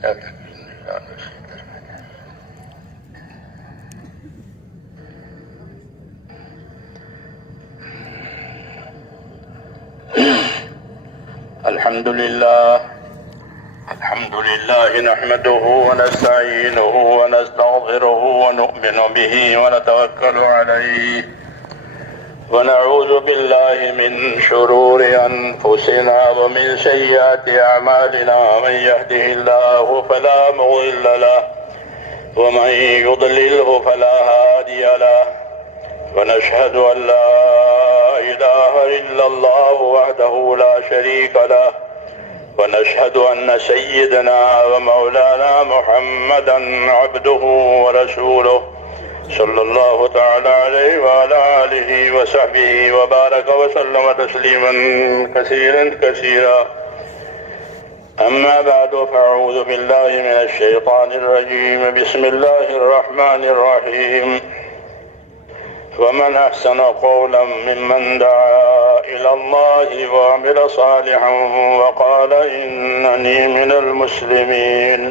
الحمد لله نحمده ونستعينه ونستغفره ونؤمن به ونتوكل عليه ونعوذ بالله من شرور أنفسنا ومن سيئات أعمالنا من يهده الله فلا مضل له ومن يضلله فلا هادي له ونشهد أن لا إله إلا الله وحده لا شريك له ونشهد أن سيدنا ومولانا محمدا عبده ورسوله صلى الله تعالى عليه وعلى آله وصحبه وبارك وسلم تسليما كثيرا أما بعد فأعوذ بالله من الشيطان الرجيم بسم الله الرحمن الرحيم ومن أحسن قولا ممن دعا إلى الله وعمل صالحا وقال إنني من المسلمين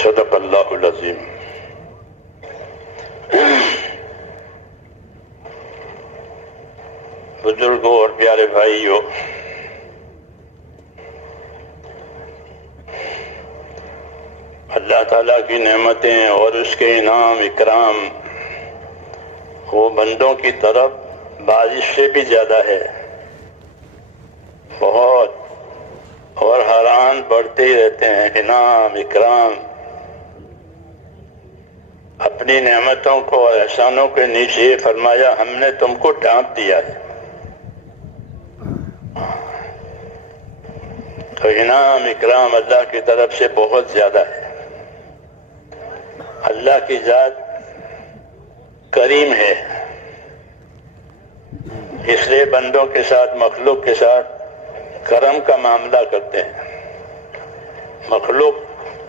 صدق اللہ العظیم۔ بزرگوں اور پیارے بھائیوں، اللہ تعالیٰ کی نعمتیں اور اس کے انعام اکرام وہ بندوں کی طرف بارش سے بھی زیادہ ہے، بہت، اور ہر آن بڑھتے ہی رہتے ہیں۔ انعام اکرام اپنی نعمتوں کو اور احسانوں کے نیچے فرمایا ہم نے تم کو ڈھانپ دیا ہے، تو انعام اکرام اللہ کی طرف سے بہت زیادہ ہے۔ اللہ کی ذات کریم ہے، اس لیے بندوں کے ساتھ، مخلوق کے ساتھ کرم کا معاملہ کرتے ہیں۔ مخلوق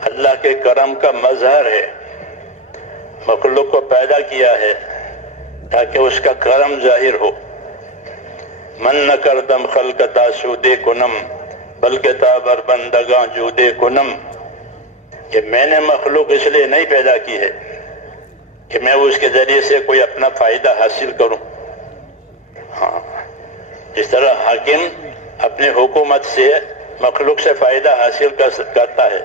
اللہ کے کرم کا مظہر ہے، مخلوق کو پیدا کیا ہے تاکہ اس کا کرم ظاہر ہو۔ من نہ کردم خلقتا سودے کنم بلکہ تابر بندگاں جودے کنم، کہ میں نے مخلوق اس لیے نہیں پیدا کی ہے کہ میں اس کے ذریعے سے کوئی اپنا فائدہ حاصل کروں۔ ہاں، جس طرح حاکم اپنے حکومت سے مخلوق سے فائدہ حاصل کرتا ہے،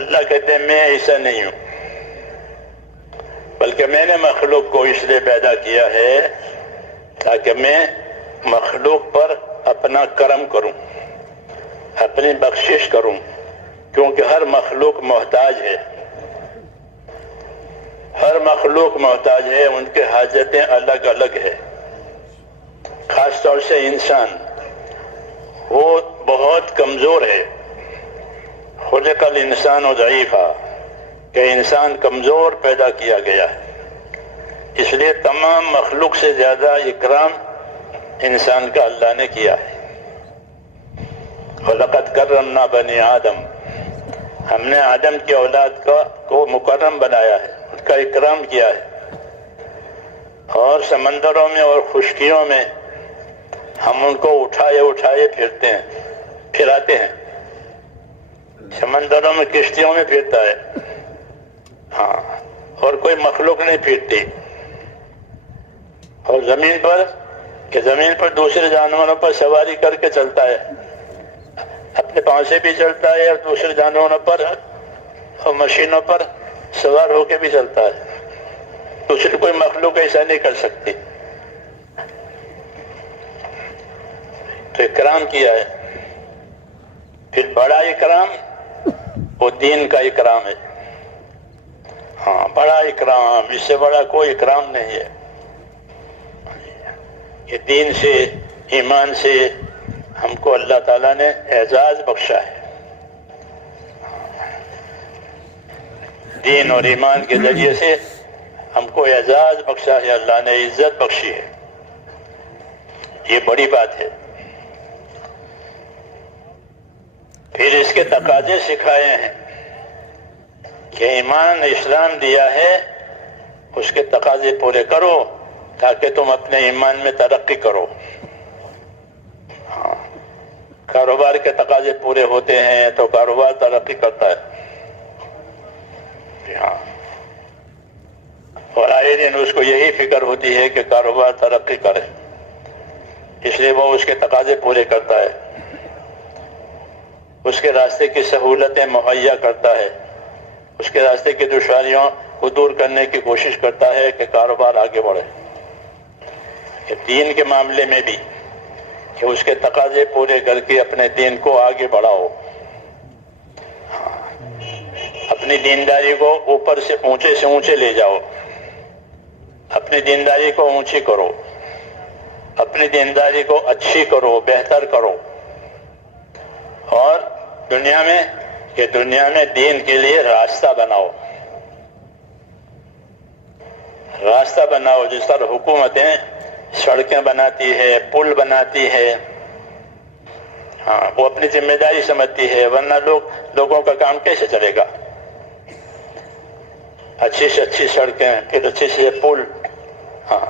اللہ کہتے ہیں میں ایسا نہیں ہوں، بلکہ میں نے مخلوق کو اس لیے پیدا کیا ہے تاکہ میں مخلوق پر اپنا کرم کروں، اپنی بخشش کروں، کیونکہ ہر مخلوق محتاج ہے، ہر مخلوق محتاج ہے، ان کے حاجتیں الگ الگ ہے۔ خاص طور سے انسان وہ بہت کمزور ہے، خلق الانسان ضعیفا، کہ انسان کمزور پیدا کیا گیا ہے، اس لیے تمام مخلوق سے زیادہ اکرام انسان کا اللہ نے کیا ہے۔ وَلَقَدْ كَرَّمْنَا بَنِي آدم، ہم نے آدم کی اولاد کو مکرم بنایا ہے، ان کا اکرام کیا ہے، اور سمندروں میں اور خشکیوں میں ہم ان کو اٹھائے پھراتے ہیں۔ سمندروں میں کشتیوں میں پھرتا ہے، ہاں، اور کوئی مخلوق نہیں پھرتی۔ اور زمین پر دوسرے جانوروں پر سواری کر کے چلتا ہے، اپنے پاؤں سے بھی چلتا ہے اور دوسرے جانوروں پر اور مشینوں پر سوار ہو کے بھی چلتا ہے۔ دوسری کوئی مخلوق ایسا نہیں کر سکتی۔ تو اکرام کیا ہے۔ پھر بڑا اکرام وہ دین کا اکرام ہے۔ ہاں، بڑا اکرام، اس سے بڑا کوئی اکرام نہیں ہے۔ یہ دین سے، ایمان سے ہم کو اللہ تعالیٰ نے اعزاز بخشا ہے۔ دین اور ایمان کے ذریعے سے ہم کو اعزاز بخشا ہے، اللہ نے عزت بخشی ہے، یہ بڑی بات ہے۔ پھر اس کے تقاضے سکھائے ہیں کہ ایمان اسلام دیا ہے، اس کے تقاضے پورے کرو تاکہ تم اپنے ایمان میں ترقی کرو۔ کاروبار کے تقاضے پورے ہوتے ہیں تو کاروبار ترقی کرتا ہے. جی ہاں. اور آئے دن اس کو یہی فکر ہوتی ہے کہ کاروبار ترقی کرے، اس لیے وہ اس کے تقاضے پورے کرتا ہے، اس کے راستے کی سہولتیں مہیا کرتا ہے، اس کے راستے کی دشواریوں کو دور کرنے کی کوشش کرتا ہے کہ کاروبار آگے بڑھے. کہ دین کے معاملے میں بھی کہ اس کے تقاضے پورے کر کے اپنے دین کو آگے بڑھاؤ، اپنی دینداری کو اوپر سے اونچے لے جاؤ، اپنی دینداری کو اونچی کرو، اپنی دینداری کو اچھی کرو، بہتر کرو. اور دنیا میں دین کے لیے راستہ بناؤ. جس طرح حکومتیں سڑکیں بناتی ہے، پل بناتی ہے، ہاں وہ اپنی ذمہ داری سمجھتی ہے، ورنہ لوگوں کا کام کیسے چلے گا؟ اچھی سے اچھی سڑکیں، پھر اچھی سے پل، ہاں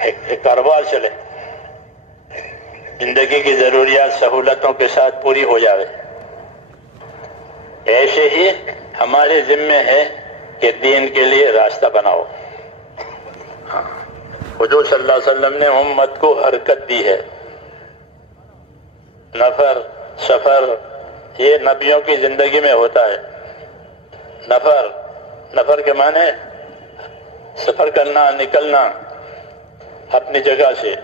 ایک کاروبار چلے، زندگی کی ضروریات سہولتوں کے ساتھ پوری ہو جائے. ایسے ہی ہمارے ذمے ہے کہ دین کے لیے راستہ بناؤ. حضور صلی اللہ علیہ وسلم نے امت کو حرکت دی ہے. نفر، سفر، یہ نبیوں کی زندگی میں ہوتا ہے. نفر کے معنی سفر کرنا، نکلنا اپنی جگہ سے.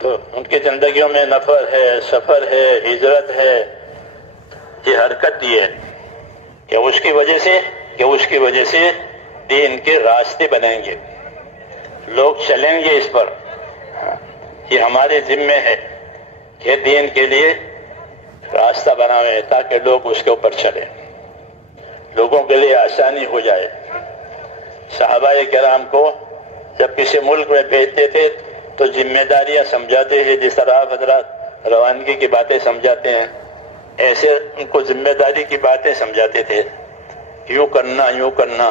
تو ان کی زندگیوں میں نفر ہے، سفر ہے، ہجرت ہے. یہ حرکت دی ہے کہ اس کی وجہ سے دین کے راستے بنیں گے، لوگ چلیں گے اس پر. یہ ہمارے ذمے ہے کہ دین کے لیے راستہ بنائیں تاکہ لوگ اس کے اوپر چلیں، لوگوں کے لیے آسانی ہو جائے. صحابہ کرام کو جب کسی ملک میں بھیجتے تھے تو ذمہ داریاں سمجھاتے ہیں. جس طرح آپ حضرات روانگی کی باتیں سمجھاتے ہیں، ایسے ان کو ذمہ داری کی باتیں سمجھاتے تھے، یوں کرنا.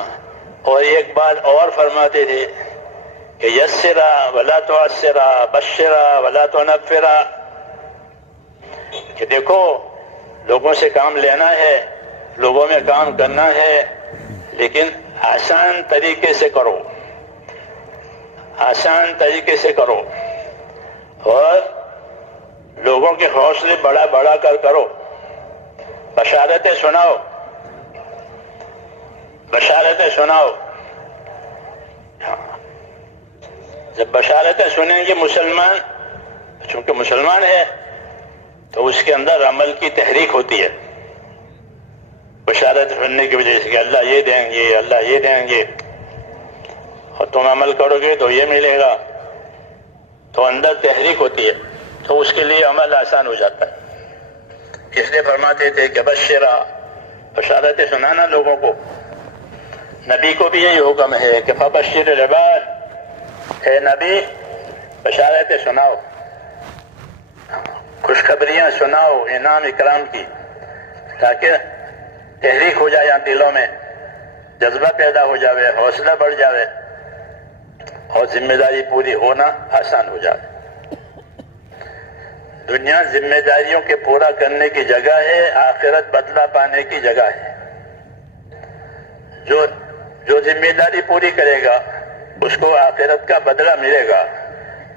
اور ایک بات اور فرماتے تھے کہ یسرا ولا تعسرا، بشرا ولا تنفرا. کہ دیکھو، لوگوں سے کام لینا ہے، لوگوں میں کام کرنا ہے، لیکن آسان طریقے سے کرو، اور لوگوں کے حوصلے بڑھا کر کرو. بشارتیں سناؤ. جب بشارتیں سنیں گے مسلمان، چونکہ مسلمان ہے تو اس کے اندر عمل کی تحریک ہوتی ہے. بشارت سننے کی وجہ سے کہ اللہ یہ دیں گے اور تم عمل کرو گے تو یہ ملے گا، تو اندر تحریک ہوتی ہے، تو اس کے لیے عمل آسان ہو جاتا ہے. اس لیے فرماتے تھے کہ بشرا، بشارتیں سنانا لوگوں کو. نبی کو بھی یہی حکم ہے کہ فبشر العباد، اے نبی بشارتیں سناؤ، خوشخبریاں سناؤ انعام اکرام کی، تاکہ تحریک ہو جائے دلوں میں، جذبہ پیدا ہو جاوے، حوصلہ بڑھ جاوے اور ذمہ داری پوری ہونا آسان ہو جائے. دنیا ذمہ داریوں کے پورا کرنے کی جگہ ہے، آخرت بدلہ پانے کی جگہ ہے. جو ذمہ داری پوری کرے گا اس کو آخرت کا بدلہ ملے گا،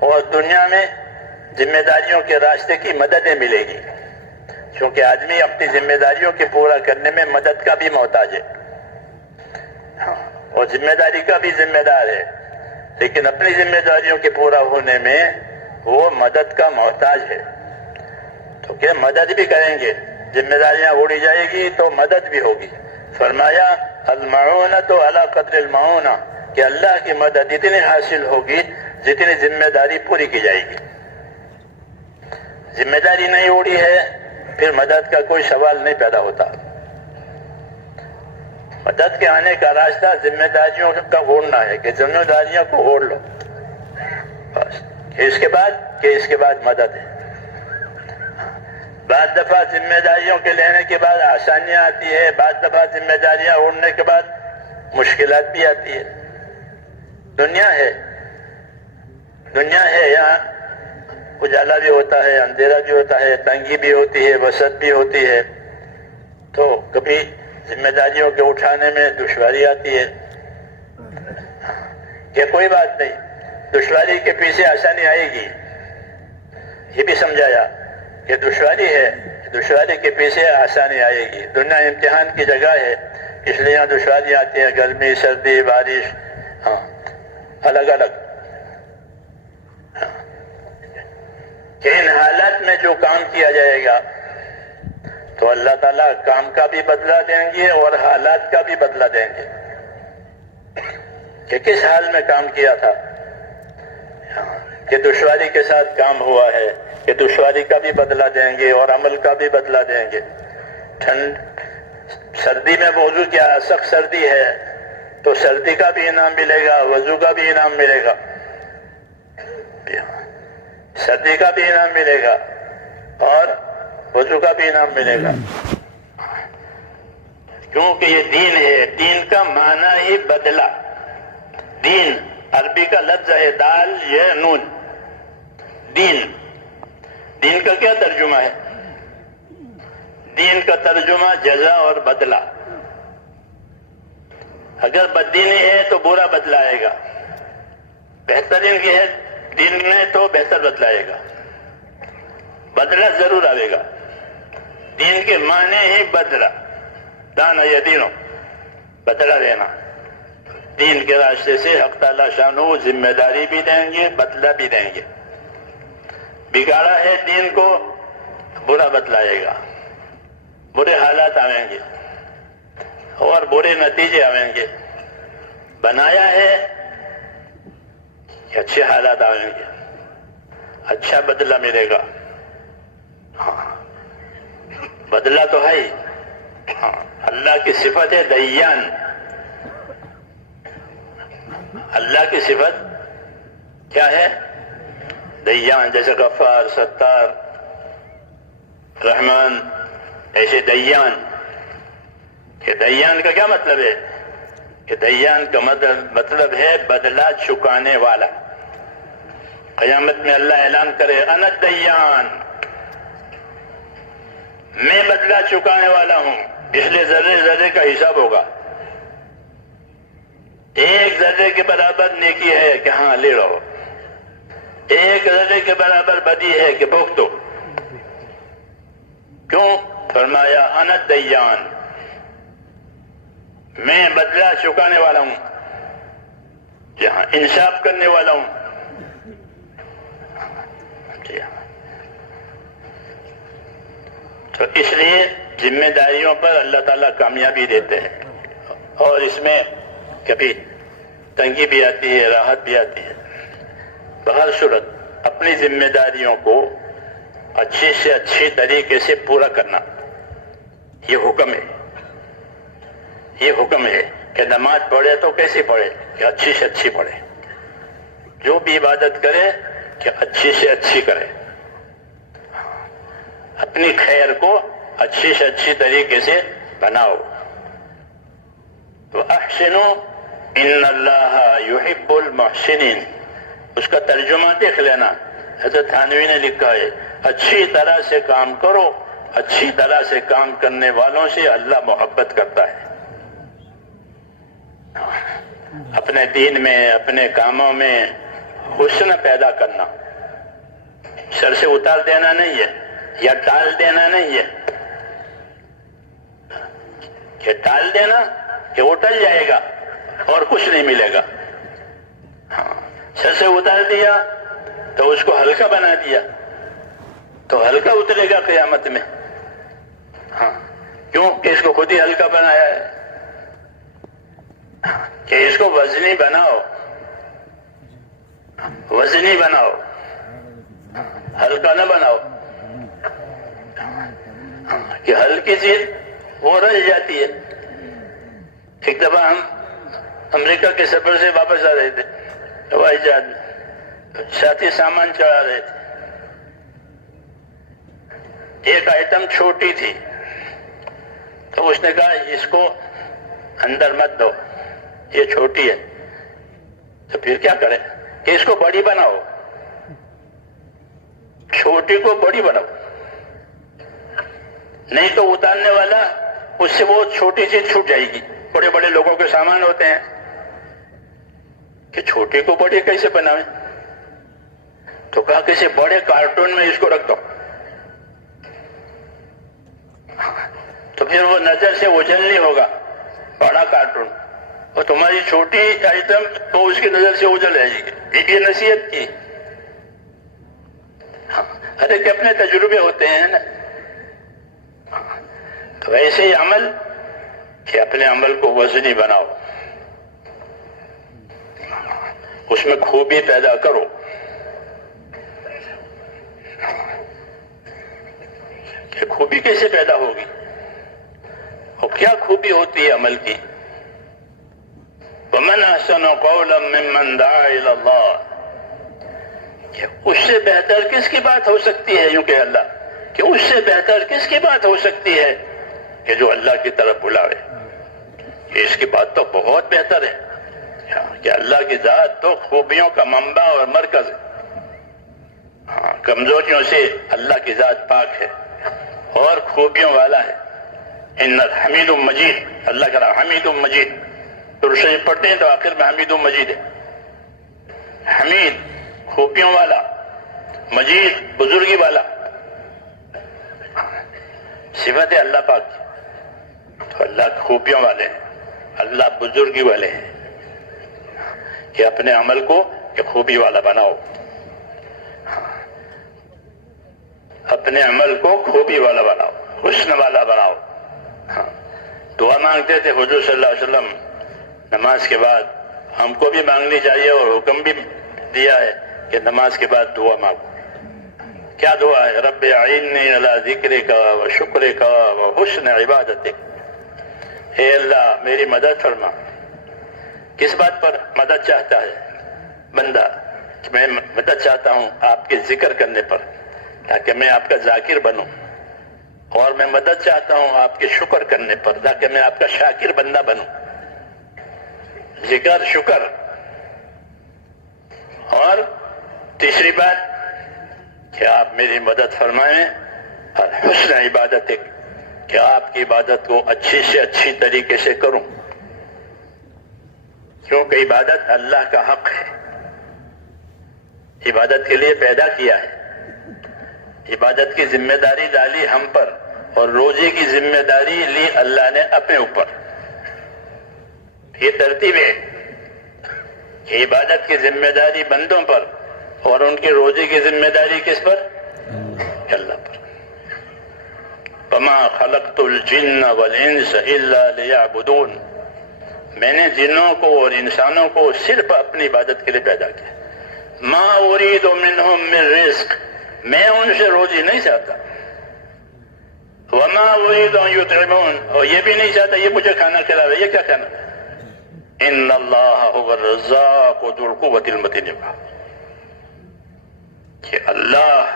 اور دنیا میں ذمہ داریوں کے راستے کی مددیں ملے گی. کیونکہ آدمی اپنی ذمہ داریوں کے پورا کرنے میں مدد کا بھی محتاج ہے، اور ذمہ داری کا بھی ذمہ دار ہے، لیکن اپنی ذمہ داریوں کے پورا ہونے میں وہ مدد کا محتاج ہے. تو کیا مدد بھی کریں گے، ذمہ داریاں اڑی جائے گی تو مدد بھی ہوگی. فرمایا المعونۃ علی قدر المعونہ، کہ اللہ کی مدد اتنی حاصل ہوگی جتنی ذمہ داری پوری کی جائے گی. ذمہ داری نہیں اڑی ہے پھر مدد کا کوئی سوال نہیں پیدا ہوتا. مدد کے آنے کا راستہ ذمہ داریوں کا اوڑھنا ہے، کہ ذمہ داریوں کو اوڑھ لو بس، کہ اس کے بعد مدد ہے. بعض دفعہ ذمہ داریوں کے لینے کے بعد آسانیاں آتی ہے، بعض دفعہ ذمہ داریاں اوڑھنے کے بعد مشکلات بھی آتی ہے. دنیا ہے یہاں اجالا بھی ہوتا ہے، اندھیرا بھی ہوتا ہے، تنگی بھی ہوتی ہے، وسعت بھی ہوتی ہے، تو کبھی ذمہ داریوں کے اٹھانے میں دشواری آتی ہے کہ کوئی بات نہیں، دشواری کے پیچھے آسانی آئے گی. یہ بھی سمجھایا کہ دشواری ہے، دشواری کے پیچھے آسانی آئے گی. دنیا امتحان کی جگہ ہے، اس لیے یہاں دشواری آتی ہے، گرمی، سردی، بارش، الگ الگ. کہ ان حالات میں جو کام کیا جائے گا تو اللہ تعالیٰ کام کا بھی بدلہ دیں گے اور حالات کا بھی بدلہ دیں گے کہ کس حال میں کام کیا تھا، کہ دشواری کے ساتھ کام ہوا ہے، کہ دشواری کا بھی بدلہ دیں گے اور عمل کا بھی بدلہ دیں گے. سردی میں وضو کیا سخت سردی ہے تو سردی کا بھی انعام ملے گا، وضو کا بھی انعام ملے گا، سردی کا بھی انعام ملے گا اور وضو کا بھی انعام ملے گا. کیونکہ یہ دین ہے، دین کا معنی ہی بدلہ. دین عربی کا لفظ ہے دال یہ نون. دین، دین کا کیا ترجمہ ہے؟ دین کا ترجمہ جزا اور بدلہ. اگر بددینی ہے تو برا بدلہ آئے گا، بہترین کی ہے دین میں تو بہتر بدلہ آئے گا، بدلہ ضرور آئے گا. دین کے معنی ہی بدلہ، دانا یا دینوں، بدلہ دینا. دین کے راستے سے حق تعالیٰ شانو ذمہ داری بھی دیں گے، بدلہ بھی دیں گے. بگاڑا ہے دین کو، برا بدلہ آئے گا، برے حالات آئیں گے اور برے نتیجے آئیں گے. بنایا ہے کہ اچھے حالات آئیں گے، اچھا بدلہ ملے گا. بدلہ تو ہے ہی. اللہ کی صفت ہے دیان. اللہ کی صفت کیا ہے؟ دیان. جیسے غفار، ستار، رحمان، ایسے دیان. کہ دیان کا کیا مطلب ہے؟ کہ دیان کا مطلب ہے بدلہ چکانے والا. قیامت میں اللہ اعلان کرے انا دیان، میں بدلہ چکانے والا ہوں. اس لیے ذرے ذرے کا حساب ہوگا. ایک ذرے کے برابر نیکی ہے کہ ہاں لے لو، ایک ذرے کے برابر بدی ہے کہ بھگتو. کیوں؟ فرمایا انا دیان، میں بدلہ چکانے والا ہوں، جہاں انصاف کرنے والا ہوں. تو اس لیے ذمہ داریوں پر اللہ تعالیٰ کامیابی دیتے ہیں، اور اس میں کبھی تنگی بھی آتی ہے، راحت بھی آتی ہے. بہر صورت اپنی ذمہ داریوں کو اچھی سے اچھی طریقے سے پورا کرنا، یہ حکم ہے. یہ حکم ہے کہ نماز پڑھے تو کیسی پڑھے؟ کہ اچھی سے اچھی پڑھے. جو بھی عبادت کرے کہ اچھی سے اچھی کرے. اپنی خیر کو اچھی سے اچھی طریقے سے بناؤ. وَأَحْسِنُوا إِنَّ اللَّهَ يُحِبُّ الْمُحْسِنِينَ. اس کا ترجمہ دیکھ لینا. حضرت تھانوی نے لکھا ہے اچھی طرح سے کام کرو، اچھی طرح سے کام کرنے والوں سے اللہ محبت کرتا ہے. اپنے دین میں، اپنے کاموں میں حسن پیدا کرنا، سر سے اتار دینا نہیں ہے یا ٹال دینا نہیں ہے. کہ ٹال دینا کہ وہ ٹل جائے گا اور کچھ نہیں ملے گا. سر سے اتار دیا تو اس کو ہلکا بنا دیا تو ہلکا اترے گا قیامت میں. کیوں کہ اس کو خود ہی ہلکا بنایا ہے. کہ اس کو وزنی بناؤ، وزنی بناؤ، ہلکا نہ بناؤ. کہ ہلکی چیز وہ رہ جاتی ہے. ایک دفعہ ہم امریکہ کے سفر سے واپس آ رہے تھے ہوائی جہاز میں، ساتھی سامان چڑھا رہے تھے. ایک آئٹم چھوٹی تھی تو اس نے کہا اس کو اندر مت دو، یہ چھوٹی ہے. تو پھر کیا کریں کہ اس کو بڑی بناؤ. چھوٹی کو بڑی بناؤ، نہیں تو اتارنے والا اس سے وہ چھوٹی چیز چھوٹ جائے گی۔ بڑے بڑے لوگوں کے سامان ہوتے ہیں کہ چھوٹی کو بڑی کیسے بناویں، تو کہا کسی بڑے کارٹون میں اس کو رکھ دو، تو پھر وہ نظر سے اوجھل نہیں ہوگا بڑا کارٹون، اور تمہاری چھوٹی آئٹم تو اس کی نظر سے اوجھل رہے گی۔ یہ نصیحت کی۔ ارے کہ اپنے تجربے ہوتے ہیں نا، تو ایسے ہی عمل کہ اپنے عمل کو وزنی بناؤ، اس میں خوبی پیدا کرو۔ کہ خوبی کیسے پیدا ہوگی اور کیا خوبی ہوتی ہے عمل کی؟ وَمَنْ أَحْسَنُ قَوْلًا مِّمَّنْ دَعَا إِلَى اللَّهِ، کہ اس سے بہتر کس کی بات ہو سکتی ہے، یوں کہ اللہ، کہ اس سے بہتر کس کی بات ہو سکتی ہے کہ جو اللہ کی طرف بلاوے۔ کہ اس کی بات تو بہت بہتر ہے کہ اللہ کی ذات تو خوبیوں کا منبع اور مرکز ہے۔ کمزوریوں سے اللہ کی ذات پاک ہے اور خوبیوں والا ہے۔ ان حمید مجید، اللہ کا نام حمید مجید، شریف پڑھتے ہیں تو آخر میں حمید مجید ہے۔ حمید خوبیوں والا، مجید بزرگی والا، صفت ہے اللہ پاک کی۔ تو اللہ خوبیوں والے ہیں، اللہ بزرگی والے ہیں کہ اپنے عمل کو کہ خوبی والا بناؤ، اپنے عمل کو خوبی والا بناؤ، حسن والا بناؤ۔ دعا مانگتے تھے حضور صلی اللہ علیہ وسلم نماز کے بعد، ہم کو بھی مانگنی چاہیے اور حکم بھی دیا ہے کہ نماز کے بعد دعا مانگو۔ کیا دعا ہے؟ رب اعنی علی ذکرک و شکرک و حسن عبادتک، اے اللہ میری مدد فرما۔ کس بات پر مدد چاہتا ہے بندہ؟ کہ میں مدد چاہتا ہوں آپ کے ذکر کرنے پر تاکہ میں آپ کا ذاکر بنوں، اور میں مدد چاہتا ہوں آپ کے شکر کرنے پر تاکہ میں آپ کا شاکر بندہ بنوں۔ ذکر، شکر، اور تیسری بات کہ آپ میری مدد فرمائیں اور حسن عبادت، کہ آپ کی عبادت کو اچھی سے اچھی طریقے سے کروں، کیونکہ عبادت اللہ کا حق ہے۔ عبادت کے لیے پیدا کیا ہے، عبادت کی ذمہ داری ڈالی ہم پر، اور روزے کی ذمہ داری لی اللہ نے اپنے اوپر۔ یہ ترتیب ہے کہ عبادت کی ذمہ داری بندوں پر اور ان کے روزے کی ذمہ داری کس پر؟ اللہ پر۔ وَمَا خَلَقْتُ الْجِنَّ وَالْإِنسَ إِلَّا لِيَعْبُدُونَ، میں نے جنوں کو اور انسانوں کو صرف اپنی عبادت کے لیے پیدا کیا۔ مَا أُرِيدُ مِنْهُم مِّن رِزْقٍ، میں ان سے روزی نہیں چاہتا۔ وَمَا أُرِيدُ أَن يُطْعِمُونَ، اور یہ بھی نہیں چاہتا یہ مجھے کھانا کھلاوے، یہ کیا کھانا؟ إِنَّ اللَّهَ هُوَ الرَّزَّاقُ ذُو الْقُوَّةِ الْمَتِينِ، کہ اللہ،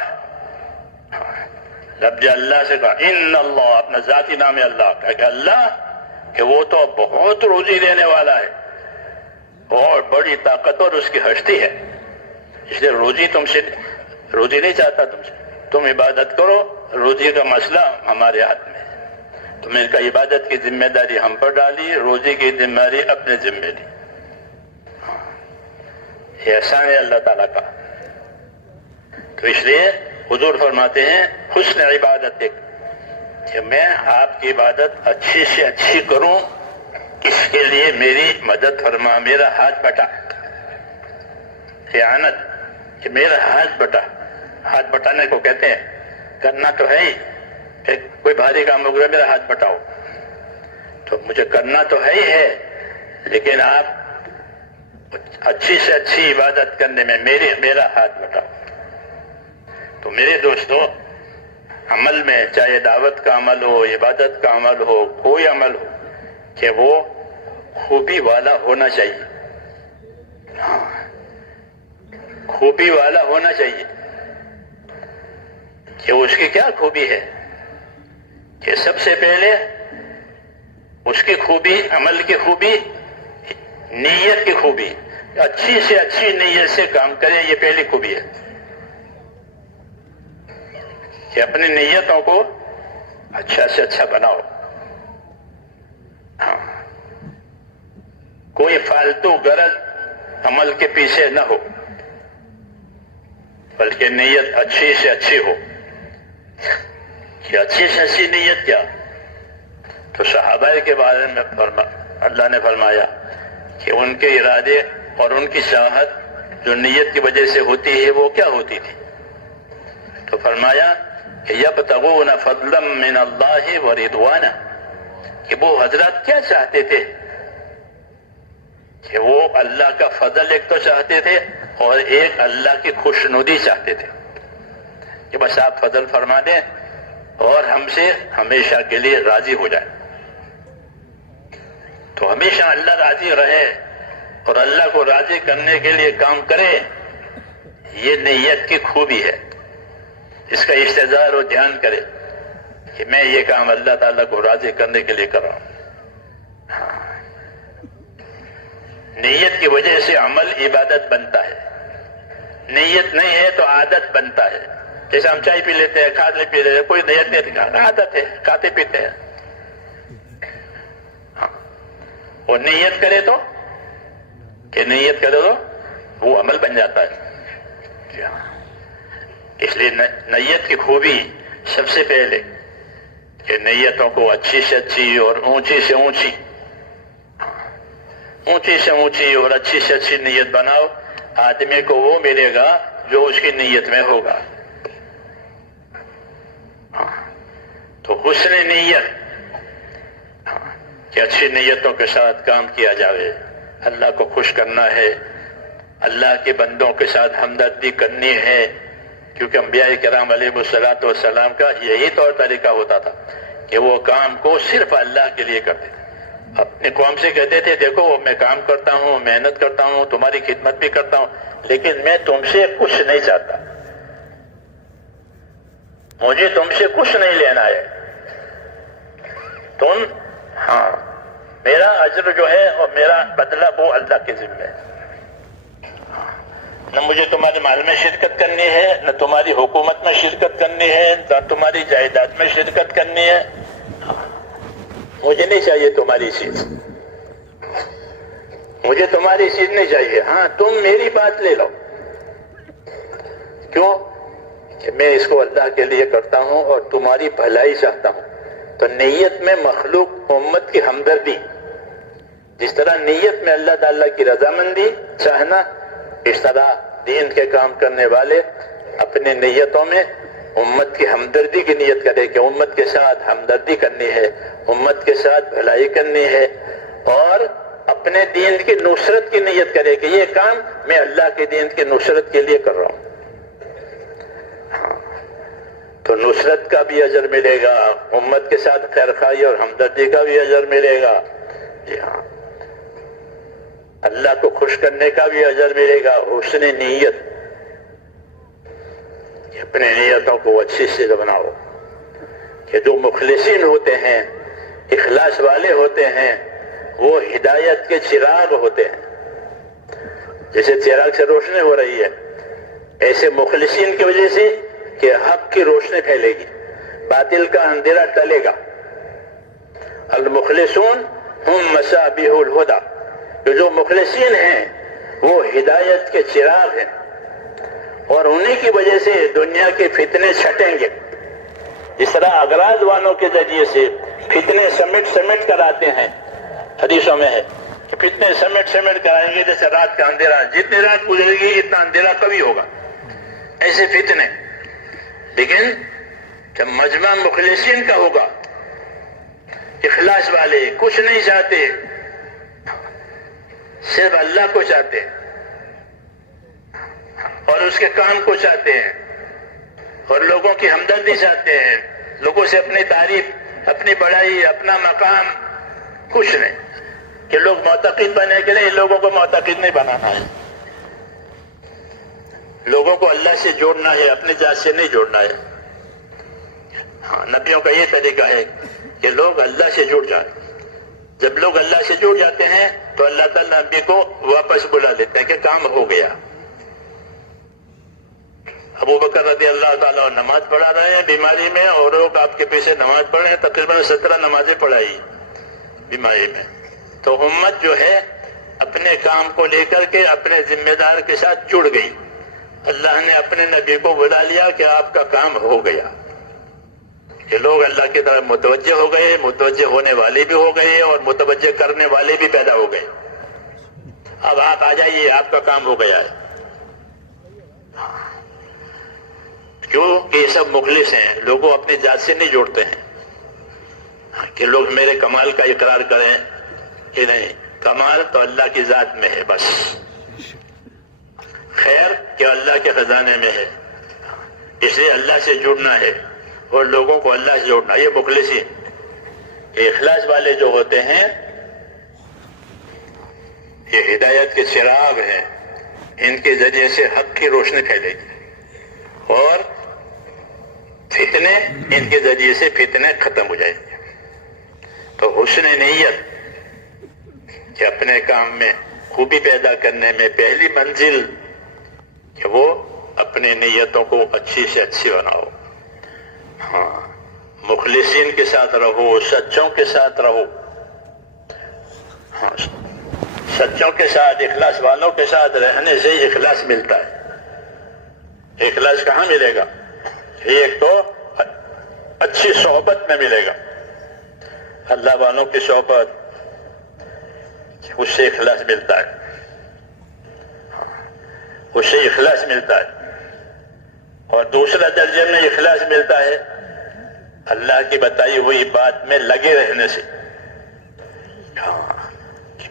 لفظ اللہ سے کہا ان اللہ، اپنا ذاتی نام ہے اللہ کا، کہ اللہ کہ وہ تو بہت روزی دینے والا ہے اور بڑی طاقتور اس کی ہستی ہے، اس لیے روزی نہیں چاہتا تم سے، تم عبادت کرو، روزی کا مسئلہ ہمارے ہاتھ میں ہے۔ تم نے کا عبادت کی ذمہ داری ہم پر ڈالی، روزی کی ذمہ داری اپنے ذمہ لی۔ یہ احسان ہے اللہ تعالیٰ کا۔ تو اس لیے حضور فرماتے ہیں حسن عبادت، کہ میں آپ کی عبادت اچھی سے اچھی کروں، اس کے لیے میری مدد فرما، میرا ہاتھ بٹا۔ اعانت، کہ میرا ہاتھ بٹا، ہاتھ بٹانے کو کہتے ہیں، کرنا تو ہے ہی کہ کوئی بھاری کام ہو گیا میرا ہاتھ بٹاؤ، تو مجھے کرنا تو ہے ہی ہے، لیکن آپ اچھی سے اچھی عبادت کرنے میں میرا ہاتھ بٹاؤ۔ تو میرے دوستو، عمل میں چاہے دعوت کا عمل ہو، عبادت کا عمل ہو، کوئی عمل ہو، کہ وہ خوبی والا ہونا چاہیے، خوبی والا ہونا چاہیے۔ کہ اس کی کیا خوبی ہے؟ کہ سب سے پہلے اس کی خوبی، عمل کی خوبی، نیت کی خوبی، اچھی سے اچھی نیت سے کام کرے، یہ پہلی خوبی ہے۔ کہ اپنی نیتوں کو اچھا سے اچھا بناؤ. ہاں، کوئی فالتو غرض عمل کے پیچھے نہ ہو، بلکہ نیت اچھی سے اچھی ہو. کہ اچھی سے اچھی نیت کیا؟ تو صحابہ کے بارے میں اللہ نے فرمایا کہ ان کے ارادے اور ان کی چاہت جو نیت کی وجہ سے ہوتی ہے وہ کیا ہوتی تھی؟ تو فرمایا کہ یبتغون فضلا من اللہ ورضوانا، کہ وہ حضرات کیا چاہتے تھے؟ کہ وہ اللہ کا فضل ایک تو چاہتے تھے اور ایک اللہ کی خوشنودی چاہتے تھے کہ بس آپ فضل فرما دیں اور ہم سے ہمیشہ کے لیے راضی ہو جائے. تو ہمیشہ اللہ راضی رہے اور اللہ کو راضی کرنے کے لیے کام کرے، یہ نیت کی خوبی ہے. اس کا استحضار و دھیان کرے کہ میں یہ کام اللہ تعالیٰ کو راضی کرنے کے لیے کر رہا ہوں. نیت کی وجہ سے عمل عبادت بنتا ہے. نیت نہیں ہے تو عادت بنتا ہے. جیسے ہم چائے پی لیتے ہیں، کھا پی لیتے ہیں، کوئی نیت نہیں، عادت ہے، کھاتے پیتے ہیں. اور نیت کرے تو کہ نیت کرے تو وہ عمل بن جاتا ہے. اس لیے نیت کی خوبی سب سے پہلے کہ نیتوں کو اچھی سے اچھی اور اونچی سے اونچی، اونچی سے اونچی اور اچھی سے اچھی نیت بناؤ. آدمی کو وہ ملے گا جو اس کی نیت میں ہوگا. تو حسن نیت کہ اچھی نیتوں کے ساتھ کام کیا جاوے. اللہ کو خوش کرنا ہے، اللہ کے بندوں کے ساتھ ہمدردی کرنی ہے، کیونکہ انبیاء کرام علیہ الصلوۃ والسلام کا یہی طور طریقہ ہوتا تھا کہ وہ کام کو صرف اللہ کے لیے کرتے تھے. اپنی قوم سے کہتے تھے دیکھو میں کام کرتا ہوں، محنت کرتا ہوں، تمہاری خدمت بھی کرتا ہوں، لیکن میں تم سے کچھ نہیں چاہتا، مجھے تم سے کچھ نہیں لینا ہے. تم میرا اجر جو ہے اور میرا بدلہ وہ اللہ کے ذمہ ہے. نہ مجھے تمہارے مال میں شرکت کرنی ہے، نہ تمہاری حکومت میں شرکت کرنی ہے، نہ تمہاری جائیداد میں شرکت کرنی ہے. مجھے نہیں چاہیے تمہاری چیز، مجھے تمہاری چیز نہیں چاہیے. ہاں تم میری بات لے لو. کیوں؟ کہ میں اس کو اللہ کے لیے کرتا ہوں اور تمہاری بھلائی چاہتا ہوں. تو نیت میں مخلوق امت کی ہمدردی، جس طرح نیت میں اللہ تعالیٰ کی رضامندی چاہنا، اس طرح دین کے کام کرنے والے اپنے نیتوں میں امت کی ہمدردی کی نیت کرے کہ امت کے ساتھ ہمدردی کرنی ہے، امت کے ساتھ بھلائی کرنی ہے، اور اپنے دین کی نصرت کی نیت کرے کہ یہ کام میں اللہ کے دین کی نصرت کے لیے کر رہا ہوں. تو نصرت کا بھی اجر ملے گا، امت کے ساتھ خیرخواہی اور ہمدردی کا بھی اجر ملے گا. جی ہاں، اللہ کو خوش کرنے کا بھی اجر ملے گا. حسن نیت، اپنے نیتوں کو اچھی سے بناؤ. کہ جو مخلصین ہوتے ہیں، اخلاص والے ہوتے ہیں، وہ ہدایت کے چراغ ہوتے ہیں. جیسے چراغ سے روشنی ہو رہی ہے، ایسے مخلصین کی وجہ سے کہ حق کی روشنی پھیلے گی، باطل کا اندھیرا ٹلے گا. المخلصون ہم مصابیح الہدی، جو مخلصین ہیں وہ ہدایت کے چراغ ہیں، اور انہی کی وجہ سے دنیا کے فتنے چھٹیں گے. جس طرح اغراض والوں کے ذریعے سے فتنے سمیٹ کر آتے ہیں، حدیثوں میں ہے کہ فتنے سمیٹ کر آئیں گے جیسے رات کا اندھیرا، جتنی رات گزرے گی اتنا اندھیرا کبھی ہوگا، ایسے فتنے. لیکن جب مجمع مخلصین کا ہوگا، اخلاص والے کچھ نہیں چاہتے، صرف اللہ کو چاہتے ہیں اور اس کے کام کو چاہتے ہیں، اور لوگوں کی ہمدردی چاہتے ہیں، لوگوں سے اپنی تعریف، اپنی بڑائی، اپنا مقام، کچھ نہیں. کہ لوگ معتقد بنے کہ نہیں، لوگوں کو معتقد نہیں بنانا ہے، لوگوں کو اللہ سے جوڑنا ہے، اپنی ذات سے نہیں جوڑنا ہے. ہاں، نبیوں کا یہ طریقہ ہے کہ لوگ اللہ سے جڑ جائیں. جب لوگ اللہ سے جڑ جاتے ہیں تو اللہ تعالیٰ نبی کو واپس بلا لیتے ہیں کہ کام ہو گیا. ابو بکر رضی اللہ تعالیٰ نماز پڑھا رہے ہیں بیماری میں، اور لوگ آپ کے پیچھے نماز پڑھ رہے ہیں، تقریباً 17 نمازیں پڑھائی بیماری میں. تو امت جو ہے اپنے کام کو لے کر کے اپنے ذمہ دار کے ساتھ جڑ گئی. اللہ نے اپنے نبی کو بلا لیا کہ آپ کا کام ہو گیا. یہ لوگ اللہ کی طرف متوجہ ہو گئے، متوجہ ہونے والے بھی ہو گئے اور متوجہ کرنے والے بھی پیدا ہو گئے. اب آپ آ جائیے، آپ کا کام ہو گیا ہے. کیوں کہ یہ سب مخلص ہیں، لوگوں اپنی ذات سے نہیں جوڑتے ہیں کہ لوگ میرے کمال کا اقرار کریں کہ نہیں. کمال تو اللہ کی ذات میں ہے بس. خیر کہ اللہ کے خزانے میں ہے، اس لیے اللہ سے جڑنا ہے اور لوگوں کو اللہ سے جوڑنا. یہ مخلصین، یہ اخلاص والے جو ہوتے ہیں یہ ہدایت کے چراغ ہیں. ان کے ذریعے سے حق کی روشنی پھیلے گی اور فتنے، ان کے ذریعے سے فتنے ختم ہو جائیں گے. تو حسن نیت کہ اپنے کام میں خوبی پیدا کرنے میں پہلی منزل کہ وہ اپنی نیتوں کو اچھی سے اچھی بناؤ. ہاں، مخلصین کے ساتھ رہو، سچوں کے ساتھ رہو. ہاں، سچوں کے ساتھ، اخلاص والوں کے ساتھ رہنے سے اخلاص ملتا ہے. اخلاص کہاں ملے گا؟ ایک تو اچھی صحبت میں ملے گا، اللہ والوں کی صحبت، اس سے اخلاص ملتا ہے. اس سے اخلاص ملتا ہے. اور دوسرا درجے میں اخلاص ملتا ہے اللہ کی بتائی ہوئی بات میں لگے رہنے سے.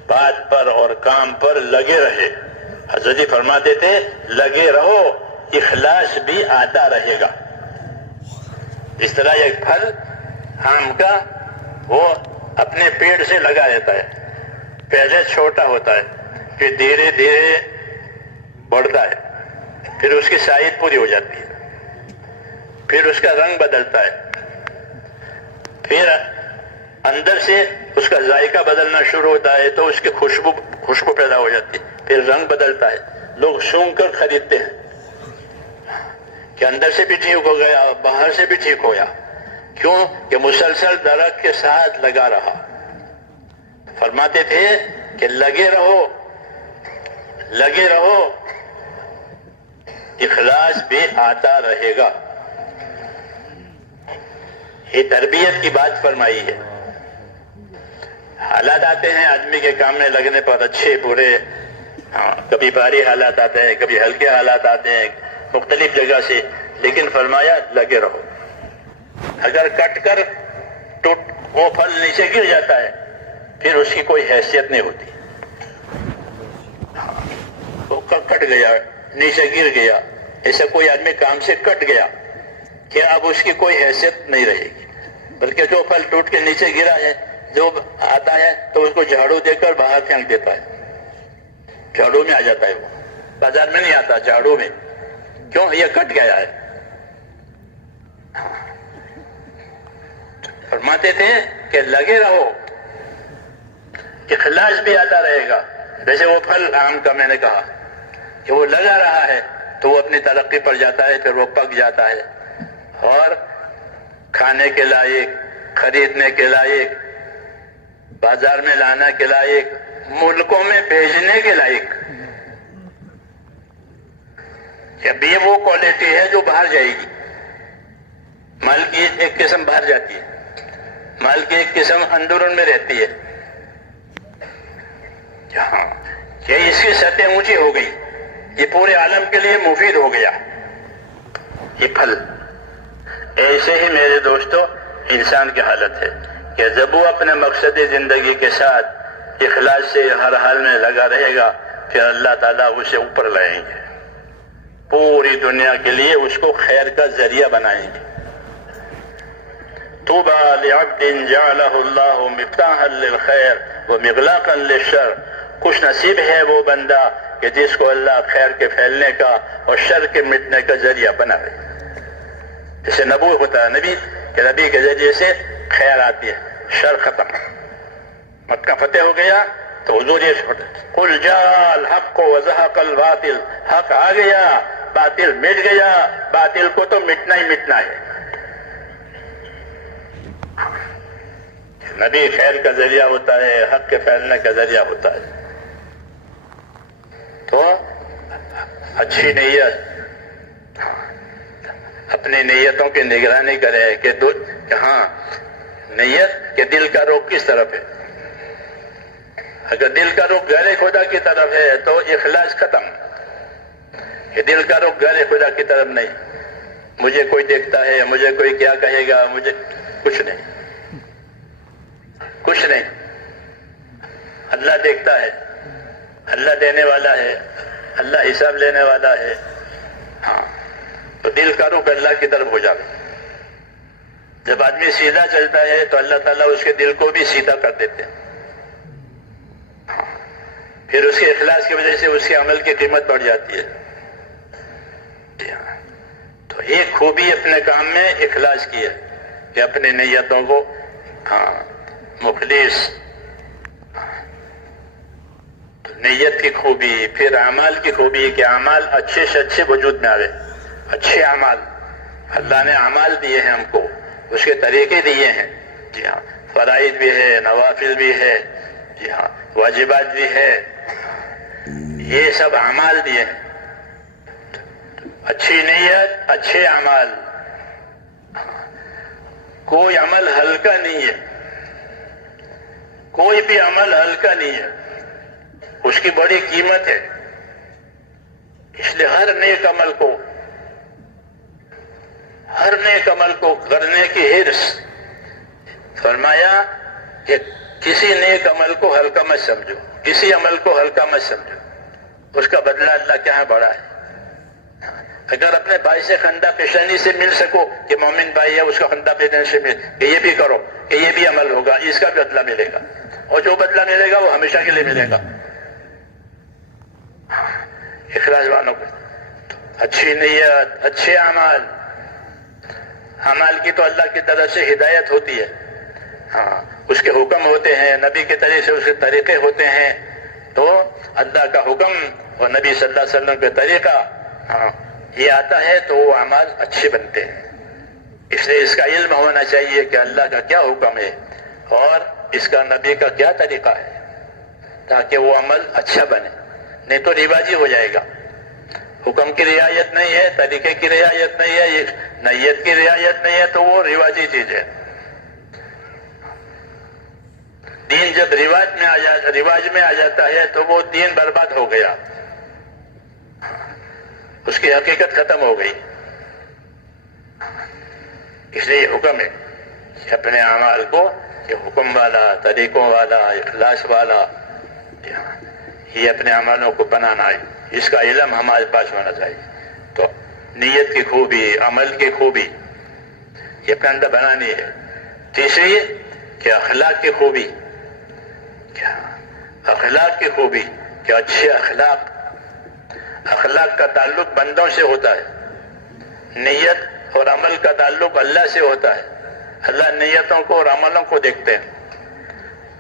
بات پر اور کام پر لگے رہے. حضرت جی فرماتے تھے لگے رہو، اخلاص بھی آتا رہے گا. اس طرح ایک پھل آم کا وہ اپنے پیڑ سے لگا رہتا ہے، پہلے چھوٹا ہوتا ہے، پھر دھیرے دھیرے بڑھتا ہے، پھر اس کی سائز پوری ہو جاتی ہے، پھر اس کا رنگ بدلتا ہے، پھر اندر سے اس کا ذائقہ بدلنا شروع ہوتا ہے تو اس کی خوشبو پیدا ہو جاتی ہے، پھر رنگ بدلتا ہے. لوگ سونگ کر خریدتے ہیں کہ اندر سے بھی ٹھیک ہو گیا، باہر سے بھی ٹھیک ہو گیا. کیوں کہ مسلسل درخت کے ساتھ لگا رہا. فرماتے تھے کہ لگے رہو، لگے رہو، اخلاص بھی آتا رہے گا. یہ تربیت کی بات فرمائی ہے. حالات آتے ہیں آدمی کے کام میں لگنے پر، اچھے برے، کبھی بھاری حالات آتے ہیں، کبھی ہلکے حالات آتے ہیں مختلف جگہ سے، لیکن فرمایا لگے رہو. اگر کٹ کر وہ پھل نیچے گر جاتا ہے پھر اس کی کوئی حیثیت نہیں ہوتی. وہ کٹ گیا، نیچے گر گیا، ایسا کوئی آدمی کام سے کٹ گیا کہ اب اس کی کوئی حیثیت نہیں رہے گی. بلکہ جو پھل ٹوٹ کے نیچے گرا ہے، جو آتا ہے تو اس کو جھاڑو دے کر باہر پھینک دیتا ہے، جھاڑو میں آ جاتا ہے. وہ بازار میں نہیں آتا، جھاڑو میں. کیوں؟ یہ کٹ گیا ہے. فرماتے تھے کہ لگے رہو، اخلاص بھی آتا رہے گا. جیسے وہ پھل آم کا میں نے کہا کہ وہ لگا رہا ہے تو وہ اپنی ترقی پر جاتا ہے، پھر وہ پک جاتا ہے اور کھانے کے لائق، خریدنے کے لائق، بازار میں لانا کے لائق، ملکوں میں بھیجنے کے لائق. اب یہ وہ کوالٹی ہے جو باہر جائے گی. مال کی ایک قسم باہر جاتی ہے، مال کی ایک قسم اندرون میں رہتی ہے. ہاں، کہ اس کی سطح اونچی ہو گئی، یہ پورے عالم کے لیے مفید ہو گیا یہ پھل. ایسے ہی میرے دوستو انسان کی حالت ہے کہ جب وہ اپنے مقصد زندگی کے ساتھ اخلاص سے ہر حال میں لگا رہے گا پھر اللہ تعالیٰ اسے اوپر لائیں گے، پوری دنیا کے لیے اس کو خیر کا ذریعہ بنائیں گے. طوبى لعبد جعله الله مفتاحا للخير ومغلاقا للشر. خوش نصیب ہے وہ بندہ کہ جس کو اللہ خیر کے پھیلنے کا اور شر کے مٹنے کا ذریعہ بنائے. جیسے نبوت ہوتا ہے نبی کہ نبی کے ذریعے سے خیر آتی ہے، شر ختم. مکہ فتح ہو گیا تو حضور یہ قل جاء الحق وزهق الباطل، حق آ گیا باطل مٹ گیا، باطل کو تو مٹنا ہی مٹنا ہے. نبی خیر کا ذریعہ ہوتا ہے، حق کے پھیلنے کا ذریعہ ہوتا ہے. تو اچھی نیت، اپنی نیتوں کی نگرانی کرے کہ ہاں نیت کہ دل کا رخ کس طرف ہے. اگر دل کا رخ غیر خدا کی طرف ہے تو اخلاص ختم. کہ دل کا رخ غیر خدا کی طرف نہیں، مجھے کوئی دیکھتا ہے، مجھے کوئی کیا کہے گا، مجھے کچھ نہیں، کچھ نہیں. اللہ دیکھتا ہے، اللہ دینے والا ہے، اللہ حساب لینے والا ہے. ہاں تو دل کا رخ اللہ کی طرف ہو جاتا. جب آدمی سیدھا چلتا ہے تو اللہ تعالیٰ اس کے دل کو بھی سیدھا کر دیتے ہیں. پھر اس کے اخلاص کی وجہ سے اس کے عمل کی قیمت بڑھ جاتی ہے. تو ایک خوبی اپنے کام میں اخلاص کی ہے کہ اپنی نیتوں کو مخلص. تو نیت کی خوبی، پھر اعمال کی خوبی کہ اعمال اچھے سے اچھے وجود میں آئے. اچھے اعمال، اللہ نے اعمال دیے ہیں ہم کو، اس کے طریقے دیے ہیں. جی ہاں، فرائض بھی ہے، نوافل بھی ہے، جی ہاں واجبات بھی ہے، یہ سب اعمال دیے ہیں. اچھی نیت، اچھے اعمال. کوئی عمل ہلکا نہیں ہے، کوئی بھی عمل ہلکا نہیں ہے، اس کی بڑی قیمت ہے. اس لیے ہر نیک عمل کو کرنے کی حرص. فرمایا کہ کسی نیک عمل کو ہلکا مت سمجھو، کسی عمل کو ہلکا مت سمجھو، اس کا بدلہ اللہ کے ہاں بڑا ہے. اگر اپنے بھائی سے خندہ پیشانی سے مل سکو کہ مومن بھائی ہے، اس کا خندہ پیشانی سے مل کہ یہ بھی کرو، کہ یہ بھی عمل ہوگا، اس کا بھی بدلہ ملے گا، اور جو بدلہ ملے گا وہ ہمیشہ کے لیے ملے گا. اخلاص والوں کو اچھی نیت، اچھے اعمال. اعمال کی تو اللہ کی طرف سے ہدایت ہوتی ہے. ہاں اس کے حکم ہوتے ہیں، نبی کے طریقے سے اس کے طریقے ہوتے ہیں. تو اللہ کا حکم اور نبی صلی اللہ علیہ وسلم کا طریقہ یہ آتا ہے تو وہ اعمال اچھے بنتے ہیں. اس لیے اس کا علم ہونا چاہیے کہ اللہ کا کیا حکم ہے اور اس کا نبی کا کیا طریقہ ہے، تاکہ وہ عمل اچھا بنے. نہیں تو رواجی ہو جائے گا. حکم کی رعایت نہیں ہے، طریقے کی رعایت نہیں ہے، نیت کی رعایت نہیں ہے، تو وہ رواجی چیز ہے. دین جب رواج میں آ جاتا ہے تو وہ دین برباد ہو گیا، اس کی حقیقت ختم ہو گئی. اس لیے یہ حکم ہے کہ اپنے اعمال کو یہ حکم والا، طریقوں والا، اخلاص والا، یہ اپنے اعمالوں کو بنانا ہے. اس کا علم ہمارے پاس ہونا چاہیے. تو نیت کی خوبی، عمل کی خوبی یہ اپنے اندر بنانی ہے. تیسری کہ اخلاق کی خوبی، اخلاق کی خوبی کہ اچھے اخلاق. اخلاق کا تعلق بندوں سے ہوتا ہے، نیت اور عمل کا تعلق اللہ سے ہوتا ہے. اللہ نیتوں کو اور عملوں کو دیکھتے ہیں.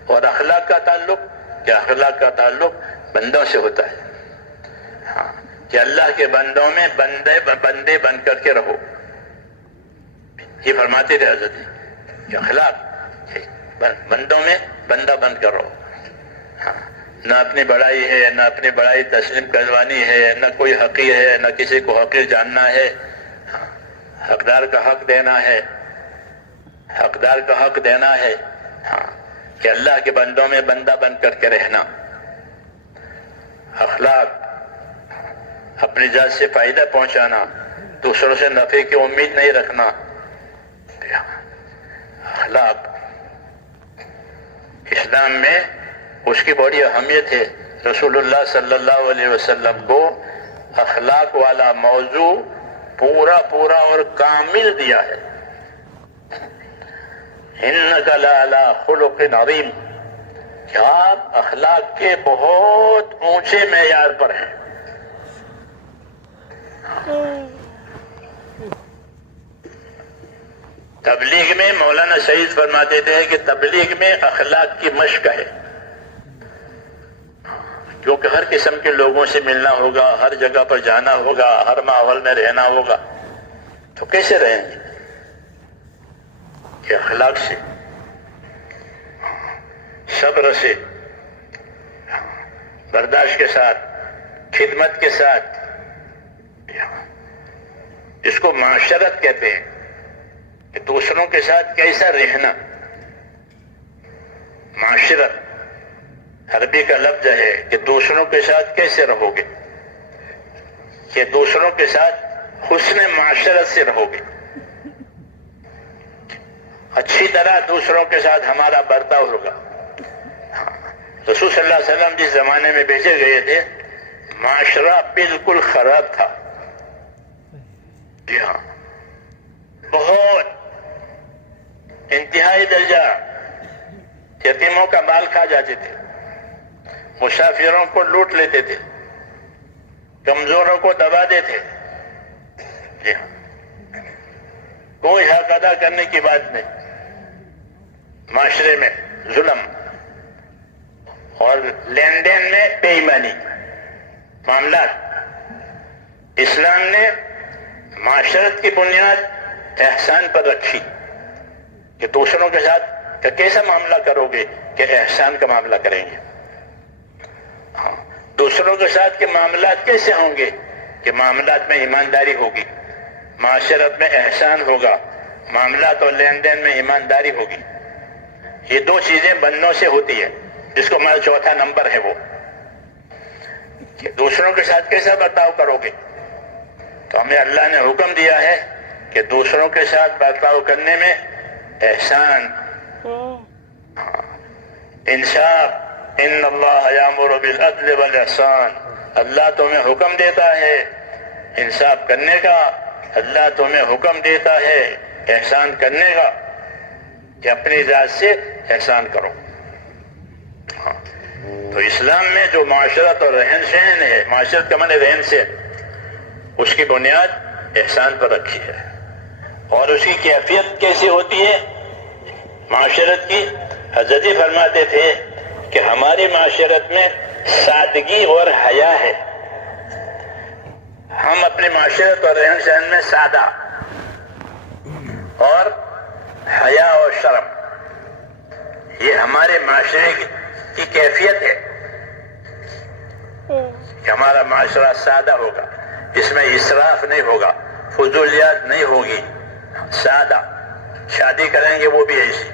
اور اخلاق کا تعلق اخلاق کا تعلق بندوں سے ہوتا ہے. ہاں کہ اللہ کے بندوں میں بندے بن کر کے رہو. یہ فرماتے تھے حضرت کہ اخلاق بندوں میں بندہ بن کر رہو. نہ اپنی بڑائی ہے، نہ اپنی بڑائی تسلیم کروانی ہے، نہ کوئی حقیر ہے، نہ کسی کو حقیر جاننا ہے. حقدار کا حق دینا ہے، حقدار کا حق دینا ہے. ہاں کہ اللہ کے بندوں میں بندہ بن کر کے رہنا. اخلاق اپنی ذات سے فائدہ پہنچانا، دوسروں سے نفع کی امید نہیں رکھنا. اخلاق اسلام میں اس کی بڑی اہمیت ہے. رسول اللہ صلی اللہ علیہ وسلم کو اخلاق والا موضوع پورا اور کامل دیا ہے. اِنَّكَ لَعَلَىٰ خُلُقٍ عَظِيمٍ کہ آپ اخلاق کے بہت اونچے معیار پر ہیں. تبلیغ میں مولانا سعید فرماتے تھے کہ تبلیغ میں اخلاق کی مشق ہے کیونکہ ہر قسم کے لوگوں سے ملنا ہوگا، ہر جگہ پر جانا ہوگا، ہر ماحول میں رہنا ہوگا، تو کیسے رہیں گے؟ کہ اخلاق سے، صبر سے، برداشت کے ساتھ، خدمت کے ساتھ، اس کو معاشرت کہتے ہیں کہ دوسروں کے ساتھ کیسا رہنا۔ معاشرت عربی کا لفظ ہے کہ دوسروں کے ساتھ کیسے رہو گے، کہ دوسروں کے ساتھ حسن معاشرت سے رہو گے، اچھی طرح دوسروں کے ساتھ ہمارا برتاؤ ہوگا۔ رسول صلی اللہ علیہ وسلم جس زمانے میں بھیجے گئے تھے، معاشرہ بالکل خراب تھا، جی ہاں، بہت انتہائی درجہ، یتیموں کا مال کھا جاتے تھے، مسافروں کو لوٹ لیتے تھے، کمزوروں کو دباتے تھے، جی ہاں، کوئی حق ادا کرنے کی بات نہیں، معاشرے میں ظلم اور لین دین میں بے ایمانی معاملات۔ اسلام نے معاشرت کی بنیاد احسان پر رکھی کہ دوسروں کے ساتھ کیسا معاملہ کرو گے کہ احسان کا معاملہ کریں گے۔ ہاں، دوسروں کے ساتھ کے معاملات کیسے ہوں گے کہ معاملات میں ایمانداری ہوگی، معاشرت میں احسان ہوگا، معاملات اور لین دین میں ایمانداری ہوگی۔ یہ دو چیزیں بندوں سے ہوتی ہے، جس کو ہمارا چوتھا نمبر ہے وہ کہ دوسروں کے ساتھ کیسا برتاؤ کرو گے۔ تو ہمیں اللہ نے حکم دیا ہے کہ دوسروں کے ساتھ برتاؤ کرنے میں احسان، انصاف، ان اللہ یامر بالعدل والاحسان، اللہ تمہیں حکم دیتا ہے انصاف کرنے کا، اللہ تمہیں حکم دیتا ہے احسان کرنے کا، کہ اپنی ذات سے احسان کرو۔ تو اسلام میں جو معاشرت اور رہن سہن ہے، معاشرت کا معنی رہن سے، اس کی بنیاد احسان پر رکھی ہے۔ اور اس کی کیفیت کیسی ہوتی ہے معاشرت کی؟ حضرت جی فرماتے تھے کہ ہماری معاشرت میں سادگی اور حیا ہے، ہم اپنی معاشرت اور رہن سہن میں سادہ اور حیا اور شرم، یہ ہمارے معاشرے کی کیفیت ہے کہ ہمارا معاشرہ سادہ ہوگا، اس میں اسراف نہیں ہوگا، فضولیات نہیں ہوگی، سادہ، شادی کریں گے وہ بھی ایسی،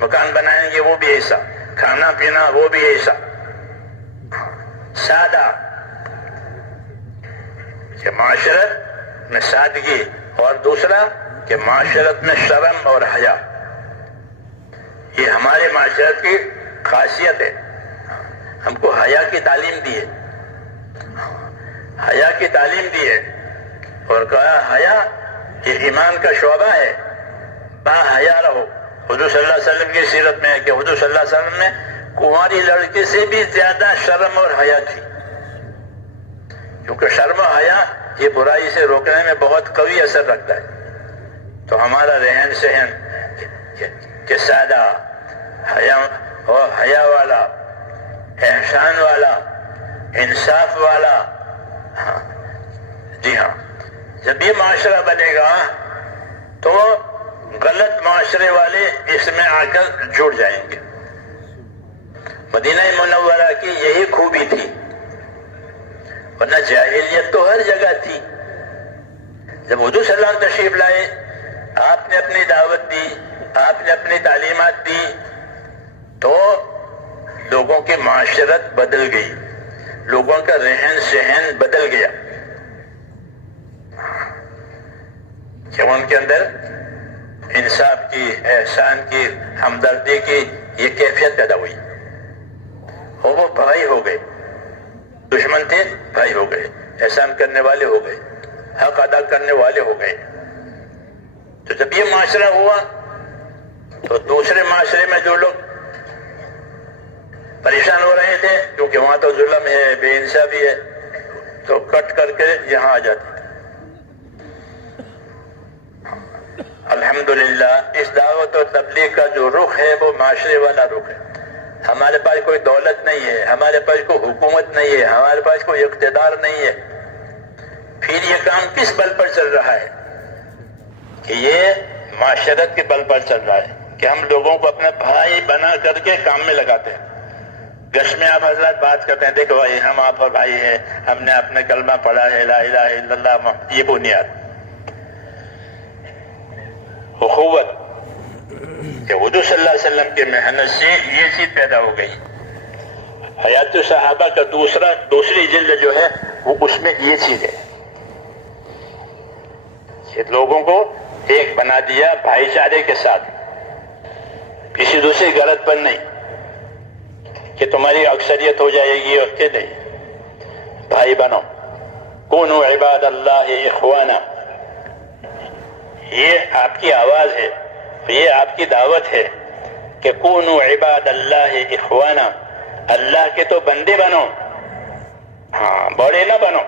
مکان بنائیں گے وہ بھی ایسا، کھانا پینا وہ بھی ایسا، سادہ، کہ معاشرت میں سادگی، اور دوسرا کہ معاشرت میں شرم اور حیا، یہ ہمارے معاشرت کی خاصیت ہے۔ ہم کو حیا کی تعلیم دی ہے، حیا کی تعلیم دی ہے، اور کہا حیا یہ ایمان کا شعبہ ہے، با حیا رہو۔ حضور صلی اللہ علیہ وسلم کی سیرت میں ہے کہ حضور صلی اللہ علیہ وسلم میں کنواری لڑکی سے بھی زیادہ شرم اور حیا تھی، کیونکہ شرم و حیا یہ برائی سے روکنے میں بہت قوی اثر رکھتا ہے۔ تو ہمارا رہن سہن کہ سادہ، حیا والا، احسان والا، انصاف والا، ہاں جی ہاں، جب یہ معاشرہ بنے گا تو غلط معاشرے والے اس میں آ کر جڑ جائیں گے۔ مدینہ منورہ کی یہی خوبی تھی، ورنہ جاہلیت تو ہر جگہ تھی۔ جب حضور صلی اللہ علیہ وسلم تشریف لائے، آپ نے اپنی دعوت دی، آپ نے اپنی تعلیمات دی، تو لوگوں کی معاشرت بدل گئی، لوگوں کا رہن سہن بدل گیا، کہ ان کے اندر انصاف کی، احسان کی، ہمدردی کی یہ کیفیت پیدا ہوئی، اور وہ بھائی ہو گئے، دشمن تھے بھائی ہو گئے، احسان کرنے والے ہو گئے، حق ادا کرنے والے ہو گئے۔ تو جب یہ معاشرہ ہوا تو دوسرے معاشرے میں جو لوگ پریشان ہو رہے تھے، کیونکہ وہاں تو ظلم ہے، بے انصافی ہے، تو کٹ کر کے یہاں آ جاتے تھے۔ الحمدللہ اس دعوت اور تبلیغ کا جو رخ ہے وہ معاشرے والا رخ ہے۔ ہمارے پاس کوئی دولت نہیں ہے، ہمارے پاس کوئی حکومت نہیں ہے، ہمارے پاس کوئی اقتدار نہیں ہے، پھر یہ کام کس بل پر چل رہا ہے؟ کہ یہ معاشرت کے بل پر چل رہا ہے کہ ہم لوگوں کو اپنے بھائی بنا کر کے کام میں لگاتے ہیں۔ گش میں آپ حضرات بات کرتے ہیں، دیکھو بھائی ہم آپ اور بھائی ہیں، ہم نے اپنے کلمہ پڑھا ہے لا الہ الا اللہ، یہ بنیاد اخوت کہ حضور صلی اللہ علیہ وسلم کی محنت سے یہ چیز پیدا ہو گئی۔ حیات الصحابہ کا دوسری جلد جو ہے وہ اس میں یہ چیز ہے کہ لوگوں کو ایک بنا دیا بھائی چارے کے ساتھ، کسی دوسری غرض پر نہیں کہ تمہاری اکثریت ہو جائے گی اور کہ نہیں، بھائی بنو، کونوا عباد اللہ اخوانا، یہ آپ کی آواز ہے، یہ آپ کی دعوت ہے کہ کونوا عباد اللہ اخوانا، اللہ کے تو بندے بنو، ہاں بڑے نہ بنو،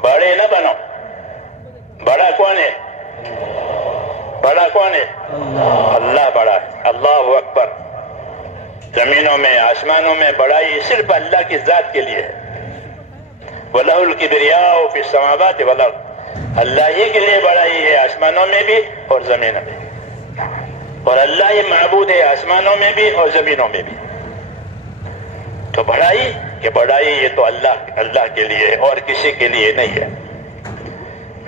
بڑے نہ بنو۔ بڑا کون ہے؟ بڑا کون ہے؟ اللہ بڑا ہے، اللہ اکبر۔ زمینوں میں آسمانوں میں بڑائی صرف اللہ کی ذات کے لیے ہے۔ وَلَهُ الْكِبْرِيَاءُ فِي السَّمَاوَاتِ وَالْأَرْضِ، اللہ ہی کے لیے بڑائی ہے آسمانوں میں بھی اور زمینوں میں بھی، اور اللہ ہی معبود ہے آسمانوں میں بھی اور زمینوں میں بھی۔ تو بڑائی یہ تو اللہ کے لیے ہے اور کسی کے لیے نہیں ہے۔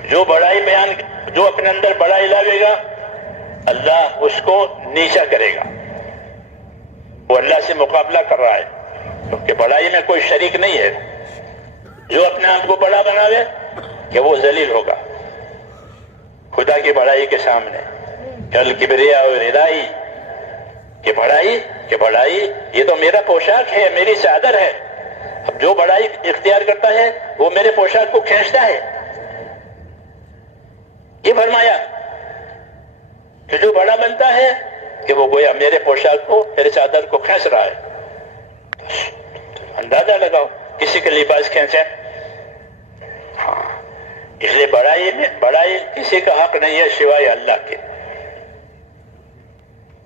جو اپنے اندر بڑائی لاوے گا اللہ اس کو نیچا کرے گا، وہ اللہ سے مقابلہ کر رہا ہے، کیونکہ بڑائی میں کوئی شریک نہیں ہے۔ جو اپنے آپ کو بڑا بناوے کہ وہ ذلیل ہوگا خدا کی بڑائی کے سامنے۔ کل کبریا اور ردائی، کہ بڑائی یہ تو میرا پوشاک ہے، میری چادر ہے۔ اب جو بڑائی اختیار کرتا ہے وہ میرے پوشاک کو کھینچتا ہے۔ یہ فرمایا کہ جو بڑا بنتا ہے کہ وہ گویا میرے پوشاک کو، میرے چادر کو کھینچ رہا ہے۔ اندازہ لگاؤ کسی کے لباس کھینچے، ہاں، اس لیے بڑائی کسی کا حق نہیں ہے سوائے اللہ کے۔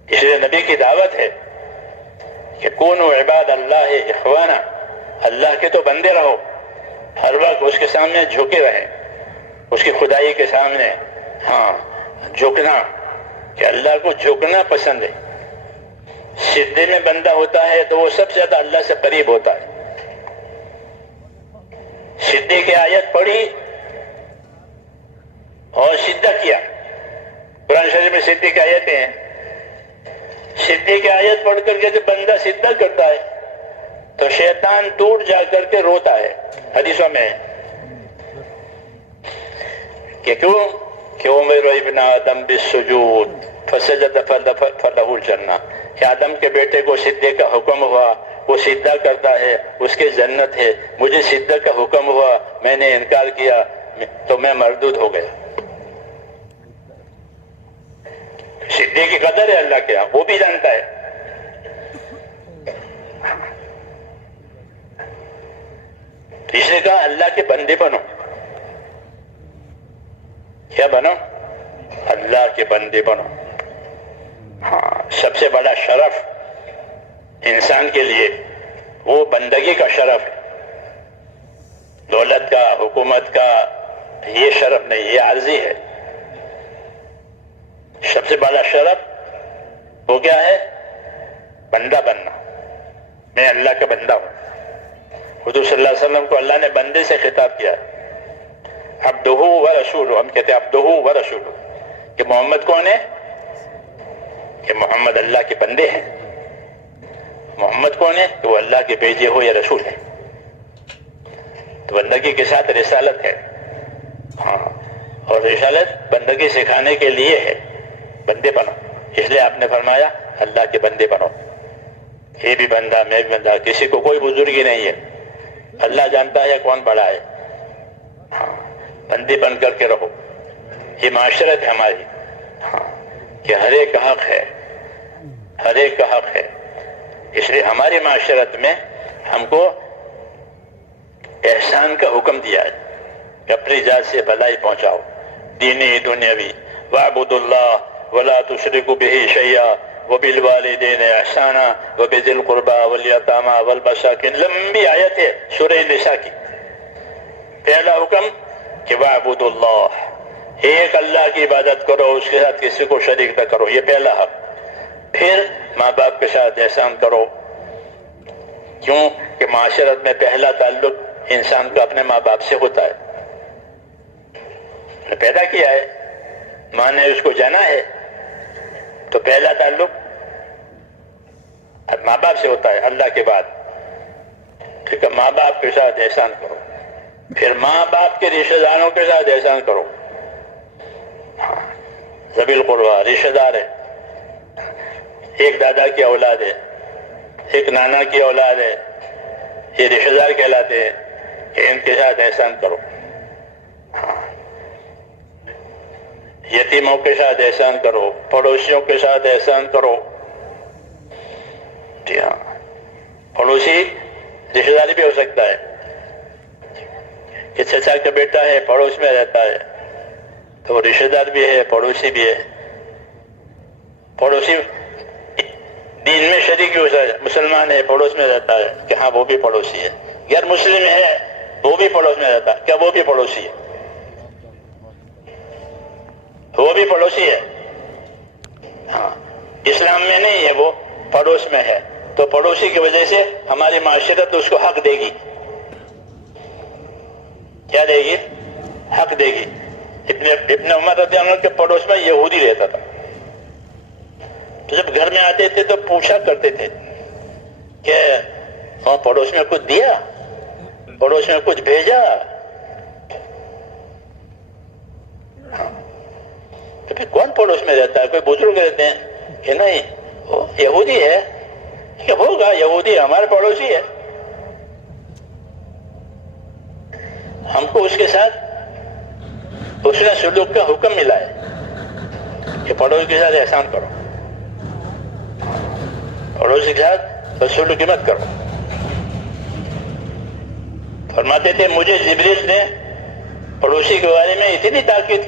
اس لیے نبی کی دعوت ہے کہ کونوا عباد اللہ اخوانا، اللہ کے تو بندے رہو، ہر وقت اس کے سامنے جھکے رہیں، اس کی خدائی کے سامنے ہاں جھکنا، کہ اللہ کو جھکنا پسند ہے۔ سجدے میں بندہ ہوتا ہے تو وہ سب سے زیادہ اللہ سے قریب ہوتا ہے۔ سجدے کی آیت پڑھی اور سجدہ کیا، قرآن شریف میں سجدے کی آیتیں ہیں۔ سجدے کی آیت پڑھ کر کے جب بندہ سجدہ کرتا ہے تو شیطان دور جا کر کے روتا ہے، حدیثوں میں کہ کیوں کہ امر ابن آدم بالسجود فسجد فلہ الجنہ، کہ آدم کے بیٹے کو سجدے کا حکم ہوا، وہ سجدہ کرتا ہے اس کے جنت ہے، مجھے سجدہ کا حکم ہوا میں نے انکار کیا تو میں مردود ہو گیا۔ سجدے کی قدر ہے اللہ کے ہاں، وہ بھی جانتا ہے۔ تو اس نے کہا اللہ کے بندے بنو، کیا بنو؟ اللہ کے بندے بنو۔ ہاں، سب سے بڑا شرف انسان کے لیے وہ بندگی کا شرف ہے، دولت کا، حکومت کا یہ شرف نہیں، یہ عارضی ہے۔ سب سے بڑا شرف وہ کیا ہے؟ بندہ بننا، میں اللہ کا بندہ ہوں۔ حضور صلی اللہ علیہ وسلم کو اللہ نے بندے سے خطاب کیا، عبدہ و رسولہ، ہم کہتے ہیں عبدہ و رسولہ، کہ محمد کون ہے؟ کہ محمد اللہ کے بندے ہیں۔ محمد کون ہے؟ کہ وہ اللہ کے بھیجے ہو یا رسول ہے۔ تو بندگی کے ساتھ رسالت ہے، ہاں، اور رسالت بندگی سکھانے کے لیے ہے، بندے بنو۔ اس لیے آپ نے فرمایا اللہ کے بندے بنو۔ یہ بھی بندہ، میں بھی بندہ، کسی کو کوئی بزرگی نہیں ہے، اللہ جانتا ہے کون بڑا ہے۔ ہاں، بندے بن کر کے رہو، یہ معاشرت ہے ہماری، ہاں، کہ ہر ایک کا حق ہے، ہر ایک کا حق ہے۔ اس لیے ہماری معاشرت میں ہم کو احسان کا حکم دیا ہے کہ اپنی ذات سے بھلائی پہنچاؤ، دینی دنیاوی، وَاعْبُدُوا اللَّهَ وَلَا تُشْرِكُوا بِهِ شَيْئًا وبالوالدین احسانا وبذی القربى والیتامی والمساکین. لمبی آیت ہے سورہ نساء کی. پہلا حکم کہ واعبدوا اللہ، ایک اللہ کی عبادت کرو، اس کے ساتھ کسی کو شریک نہ کرو، یہ پہلا حق. پھر ماں باپ کے ساتھ احسان کرو، کیوں کہ معاشرت میں پہلا تعلق انسان کا اپنے ماں باپ سے ہوتا ہے. پیدا کیا ہے، ماں نے اس کو جانا ہے، تو پہلا تعلق ماں باپ سے ہوتا ہے اللہ کے بعد. ٹھیک ہے، ماں باپ کے ساتھ احسان کرو، پھر ماں باپ کے رشتہ داروں کے ساتھ احسان کرو. ذوی القربیٰ رشتہ دار ہے، ایک دادا کی اولاد ہے، ایک نانا کی اولاد ہے، یہ رشتہ دار کہلاتے ہیں کہ ان کے ساتھ احسان کرو. یتیموں کے ساتھ احسان کرو، پڑوسیوں کے ساتھ احسان کرو. جی ہاں، پڑوسی رشتہ داری بھی ہو سکتا ہے کہ چچا کا بیٹا ہے پڑوس میں رہتا ہے تو وہ رشتہ دار بھی ہے پڑوسی بھی ہے. پڑوسی دین میں شریک ہو سکتا ہے، مسلمان ہے پڑوس میں رہتا ہے کہ ہاں وہ بھی پڑوسی ہے. غیر مسلم ہے وہ بھی پڑوس میں رہتا ہے، کیا وہ بھی پڑوسی ہے؟ وہ بھی پڑوسی ہے. ہاں، اسلام میں نہیں ہے، وہ پڑوس میں ہے، تو پڑوسی کی وجہ سے ہماری معاشرت اس کو حق دے گی. کیا دے گی؟ حق دے گی. ابن عمر رضی اللہ عنہ کے پڑوس میں یہودی رہتا تھا، تو جب گھر میں آتے تھے تو پوچھا کرتے تھے کہ پڑوس میں کچھ دیا، پڑوس میں کچھ بھیجا. تو پھر کون پڑوس میں رہتا ہے؟ کوئی بزرگ رہتے ہیں کہ نہیں وہ یہودی ہے، کہ ہوگا یہودی ہمارے پڑوسی ہے. ہم کو اس کے ساتھ اس نے سلوک کا حکم ملا ہے کہ پڑوسی کے ساتھ احسان کرو، پڑوسی کے ساتھ بدسلوکی مت کرو. فرماتے تھے مجھے جبریل نے پڑوسی کے بارے میں اتنی تاکید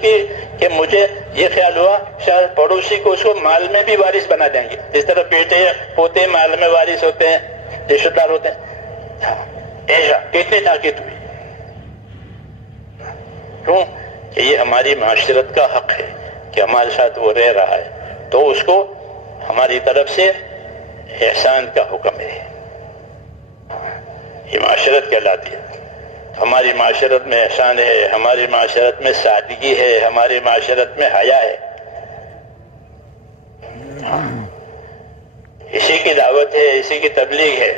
کی کہ مجھے یہ خیال ہوا شاید پڑوسی کو اس کو مال میں بھی وارث بنا دیں گے، جس طرح بیٹے پوتے مال میں وارث ہوتے ہیں، رشتہ دار ہوتے ہیں. ایسا کتنی تاکید ہوئی. کیوں کہ یہ ہماری معاشرت کا حق ہے کہ ہمارے ساتھ وہ رہ رہا ہے، تو اس کو ہماری طرف سے احسان کا حکم ہے. یہ معاشرت کہلاتی ہے. ہماری معاشرت میں احسان ہے، ہماری معاشرت میں سادگی ہے، ہماری معاشرت میں حیا ہے. اسی کی دعوت ہے، اسی کی تبلیغ ہے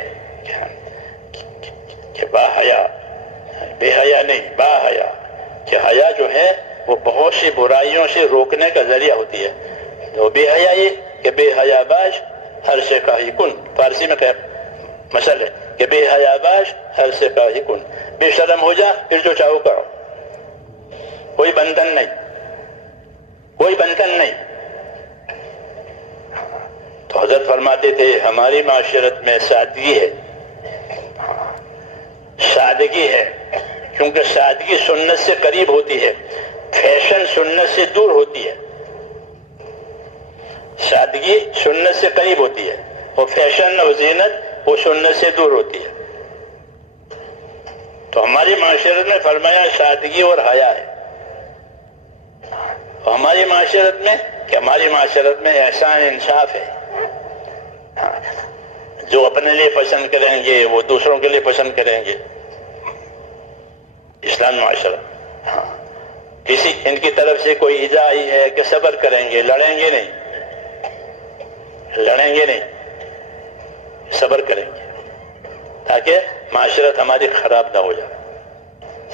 کہ با حیا، بے حیا نہیں، با حیا. کہ حیا جو ہے وہ بہت سی برائیوں سے روکنے کا ذریعہ ہوتی ہے. تو بے حیائی کہ بے حیا باش ہر سے کاہی کن، فارسی میں مثل ہے کہ بے حیا باش ہر سے کاہی کن. بے شرم ہو جا پھر جو چاہو کرو، کوئی بندھن نہیں، کوئی بندھن نہیں. تو حضرت فرماتے تھے ہماری معاشرت میں سادگی ہے، سادگی ہے، کیونکہ سادگی سنت سے قریب ہوتی ہے، فیشن سنت سے دور ہوتی ہے. سادگی سنت سے قریب ہوتی ہے اور فیشن اور زینت وہ سنت سے دور ہوتی ہے. تو ہماری معاشرت میں فرمایا سادگی اور حیا ہے. اور ہماری معاشرت میں کہ ہماری معاشرت میں احسان انصاف ہے. جو اپنے لیے پسند کریں گے وہ دوسروں کے لیے پسند کریں گے. اسلام معاشرت کسی ان کی طرف سے کوئی ایذا آئی ہے کہ صبر کریں گے، لڑیں گے نہیں، لڑیں گے نہیں، صبر کریں گے تاکہ معاشرت ہماری خراب نہ ہو جائے.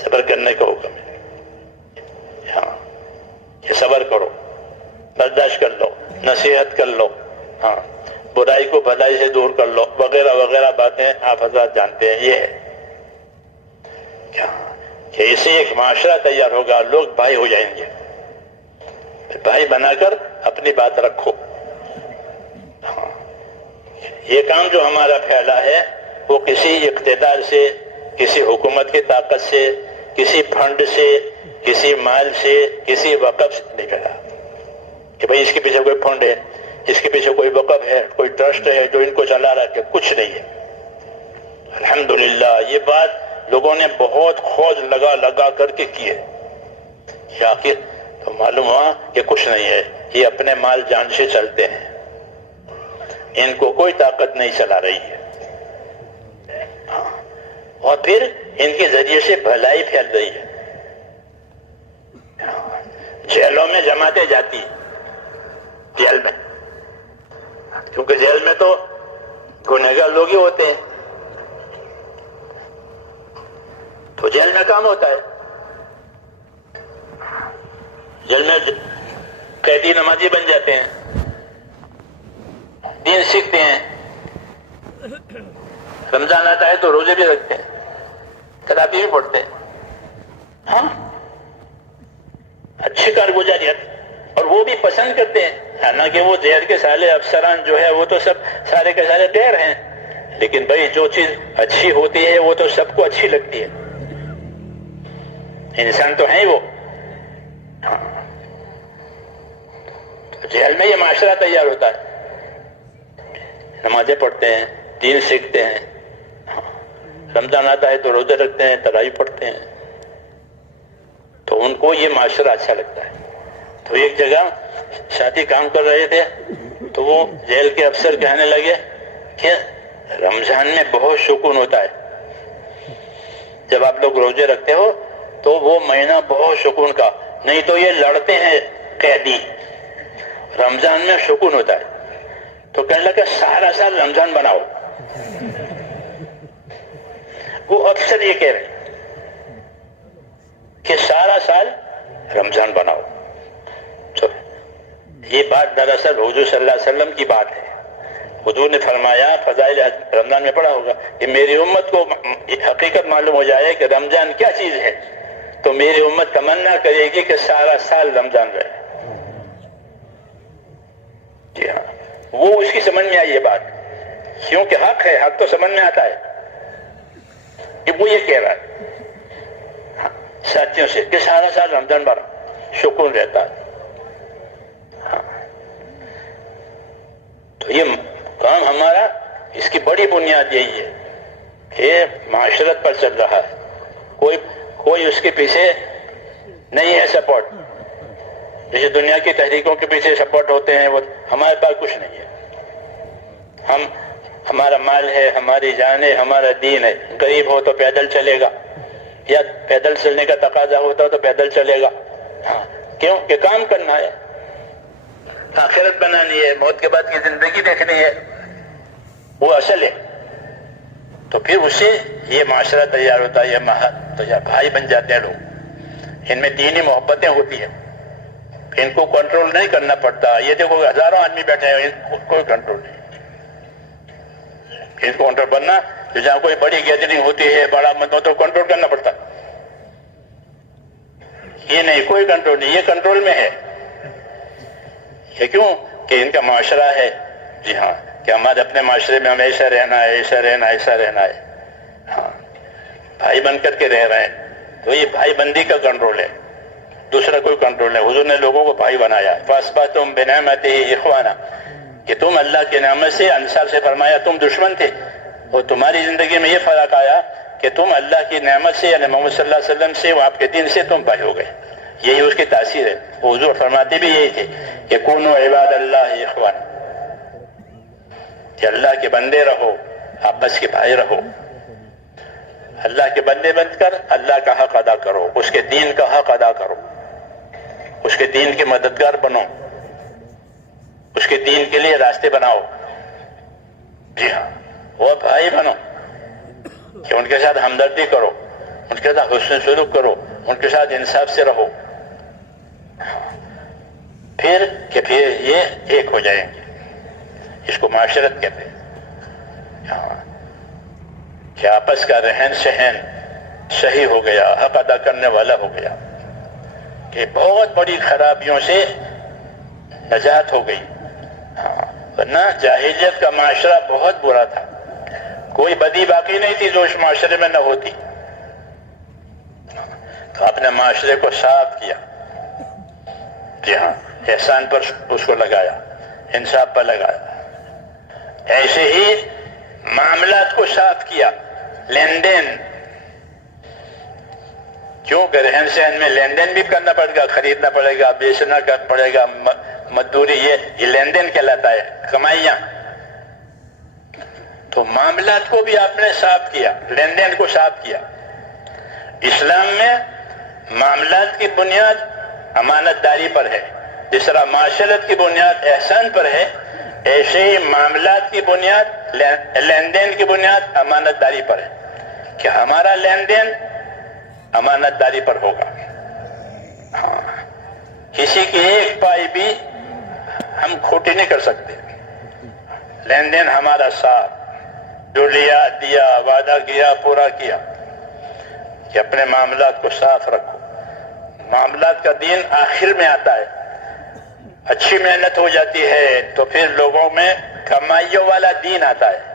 صبر کرنے کا حکم ہے. ہاں، کہ صبر کرو، برداشت کر لو، نصیحت کر لو، ہاں، برائی کو بھلائی سے دور کر لو، وغیرہ وغیرہ باتیں آپ حضرات جانتے ہیں. یہ ہے کہ اس سے ایک معاشرہ تیار ہوگا، لوگ بھائی ہو جائیں گے. بھائی بنا کر اپنی بات رکھو. ہاں، یہ کام جو ہمارا پھیلا ہے وہ کسی اقتدار سے، کسی حکومت کی طاقت سے، کسی فنڈ سے، کسی مال سے، کسی وقف سے نہیں پھیلا. کہ بھئی اس کے پیچھے کوئی فنڈ ہے، اس کے پیچھے کوئی وقف ہے، کوئی ٹرسٹ ہے جو ان کو چلا رہا ہے، کچھ نہیں ہے۔ الحمدللہ یہ بات لوگوں نے بہت کھوج لگا کر کے کی ہے، آخر تو معلوم ہوا کہ کچھ نہیں ہے، یہ اپنے مال جان سے چلتے ہیں، ان کو کوئی طاقت نہیں چلا رہی ہے، اور پھر ان کے ذریعے سے بھلائی پھیل رہی ہے۔ جیلوں میں جماعتیں جاتی، جیل میں، کیونکہ جیل میں تو گنہگار لوگ ہی ہوتے ہیں، تو جیل میں کام ہوتا ہے، جیل میں قیدی نمازی بن جاتے ہیں، دین سیکھتے ہیں، رمضان آتا ہے تو روزے بھی رکھتے ہیں، تراویح بھی پڑھتے ہیں، ہاں اچھی کارگزاریت، اور وہ بھی پسند کرتے ہیں، حالانکہ وہ جیل کے سالے افسران جو ہے وہ تو سب سارے کے سارے غیر ہیں، لیکن بھائی جو چیز اچھی ہوتی ہے وہ تو سب کو اچھی لگتی ہے، انسان تو ہیں ہی وہ۔ جیل میں یہ معاشرہ تیار ہوتا ہے، نمازیں پڑھتے ہیں، دین سیکھتے ہیں، رمضان آتا ہے تو روزے رکھتے ہیں، تراویح پڑھتے ہیں، تو ان کو یہ معاشرہ اچھا لگتا ہے۔ تو ایک جگہ ساتھی کام کر رہے تھے تو وہ جیل کے افسر کہنے لگے کہ رمضان میں بہت سکون ہوتا ہے، جب آپ لوگ روزے رکھتے ہو تو وہ مہینہ بہت سکون کا، نہیں تو یہ لڑتے ہیں قیدی، رمضان میں سکون ہوتا ہے۔ تو کہنے لگا سارا سال رمضان بناؤ، وہ اکثر یہ کہہ رہے کہ سارا سال رمضان بناؤ۔ تو یہ بات دراصل حضور صلی اللہ علیہ وسلم کی بات ہے۔ حضور نے فرمایا، فضائل رمضان میں پڑھا ہوگا، کہ میری امت کو حقیقت معلوم ہو جائے کہ رمضان کیا چیز ہے تو میری امت تمنا کرے گی کہ سارا سال رمضان رہے۔ جی ہاں، وہ اس کی سمجھ میں آئی یہ بات، کیونکہ حق ہے، حق تو سمجھ میں آتا ہے کہ وہ یہ کہہ رہا ہے ساتھیوں سے کہ سارا سال رمضان بھر سکون رہتا ہے۔ تو یہ کام ہمارا، اس کی بڑی بنیاد یہی ہے کہ معاشرت پر چل رہا ہے، کوئی اس کے پیچھے نہیں ہے سپورٹ، جیسے دنیا کی تحریکوں کے پیچھے سپورٹ ہوتے ہیں، وہ ہمارے پاس کچھ نہیں ہے۔ ہمارا مال ہے، ہماری جان ہے، ہمارا دین ہے، غریب ہو تو پیدل چلے گا، یا پیدل چلنے کا تقاضا ہوتا تو پیدل چلے گا، ہاں کیوں کہ کام کرنا ہے، آخرت بنانی ہے، موت کے بعد کی زندگی دیکھنی ہے، وہ اصل ہے۔ تو پھر اس سے یہ معاشرہ تیار ہوتا ہے، یہ بھائی بن جاتے ہیں لوگ، ان میں دینی محبتیں ہوتی ہیں، ان کو کنٹرول نہیں کرنا پڑتا۔ یہ دیکھو ہزاروں آدمی بیٹھے ہیں، ان کو کوئی کنٹرول نہیں، ان کو کنٹرول کرنا، جہاں کوئی بڑی گیدرنگ ہوتی ہے، بڑا مت تو کنٹرول کرنا پڑتا، یہ نہیں، کوئی کنٹرول نہیں، یہ کنٹرول میں ہے۔ یہ کیوں کہ ان کا معاشرہ ہے، جی ہاں، کہ ہمارے اپنے معاشرے میں ہمیں ایسا رہنا ہے، ایسا رہنا ہے، ایسا رہنا ہے، ہاں بھائی بن کر کے رہ رہے ہیں، تو یہ بھائی بندی کا کنٹرول ہے، دوسرا کوئی کنٹرول نہیں۔ حضور نے لوگوں کو بھائی بنایا، فَأَصْبَحْتُمْ بِنِعْمَتِهِ إِخْوَانًا، کہ تم اللہ کے نعمت سے، انصار سے فرمایا تم دشمن تھے، اور تمہاری زندگی میں یہ فرق آیا کہ تم اللہ کی نعمت سے، یعنی محمد صلی اللہ علیہ وسلم سے، آپ کے دین سے تم بھائی ہو گئے، یہی اس کی تاثیر ہے۔ حضور فرماتے بھی یہی تھے کہ کونوا عباد اللہ اخوان، کہ اللہ کے بندے رہو، آپس کے بھائی رہو، اللہ کے بندے بن کر اللہ کا حق ادا کرو، اس کے دین کا حق ادا کرو، اس کے دین کے مددگار بنو، اس کے دین کے لیے راستے بناؤ، جی ہاں، وہ بھائی بنو، کہ ان کے ساتھ ہمدردی کرو، ان کے ساتھ حسن سلوک کرو، ان کے ساتھ انصاف سے رہو، پھر یہ ایک ہو جائیں گے۔ اس کو معاشرت کہتے ہیں، کہ آپس کا رہن سہن صحیح ہو گیا، حق ادا کرنے والا ہو گیا، کہ بہت بڑی خرابیوں سے نجات ہو گئی۔ ورنہ جاہلیت کا معاشرہ بہت برا تھا، کوئی بدی باقی نہیں تھی جو اس معاشرے میں نہ ہوتی، تو اپنے معاشرے کو صاف کیا، جی ہاں، احسان پر اس کو لگایا، انصاف پر لگایا. ایسے ہی معاملات کو صاف کیا، لین دین. کیوں کہ رہن سہن میں لین دین بھی کرنا پڑے گا، خریدنا پڑے گا، بیچنا پڑے گا، مزدوری، یہ لین دین کہلاتا ہے، کمائیاں. تو معاملات کو بھی آپ نے صاف کیا، لین دین کو صاف کیا. اسلام میں معاملات کی بنیاد امانت داری پر ہے. جس طرح معاشرت کی بنیاد احسان پر ہے، ایسے ہی معاملات کی بنیاد، لین دین کی بنیاد امانت داری پر ہے کہ ہمارا لین دین امانت داری پر ہوگا. ہاں، کسی کی ایک پائی بھی ہم کھوٹی نہیں کر سکتے. لین دین ہمارا صاف، جو لیا دیا، وعدہ کیا پورا کیا، کہ اپنے معاملات کو صاف رکھو. معاملات کا دین آخر میں آتا ہے. اچھی محنت ہو جاتی ہے تو پھر لوگوں میں کمائیوں والا دین آتا ہے.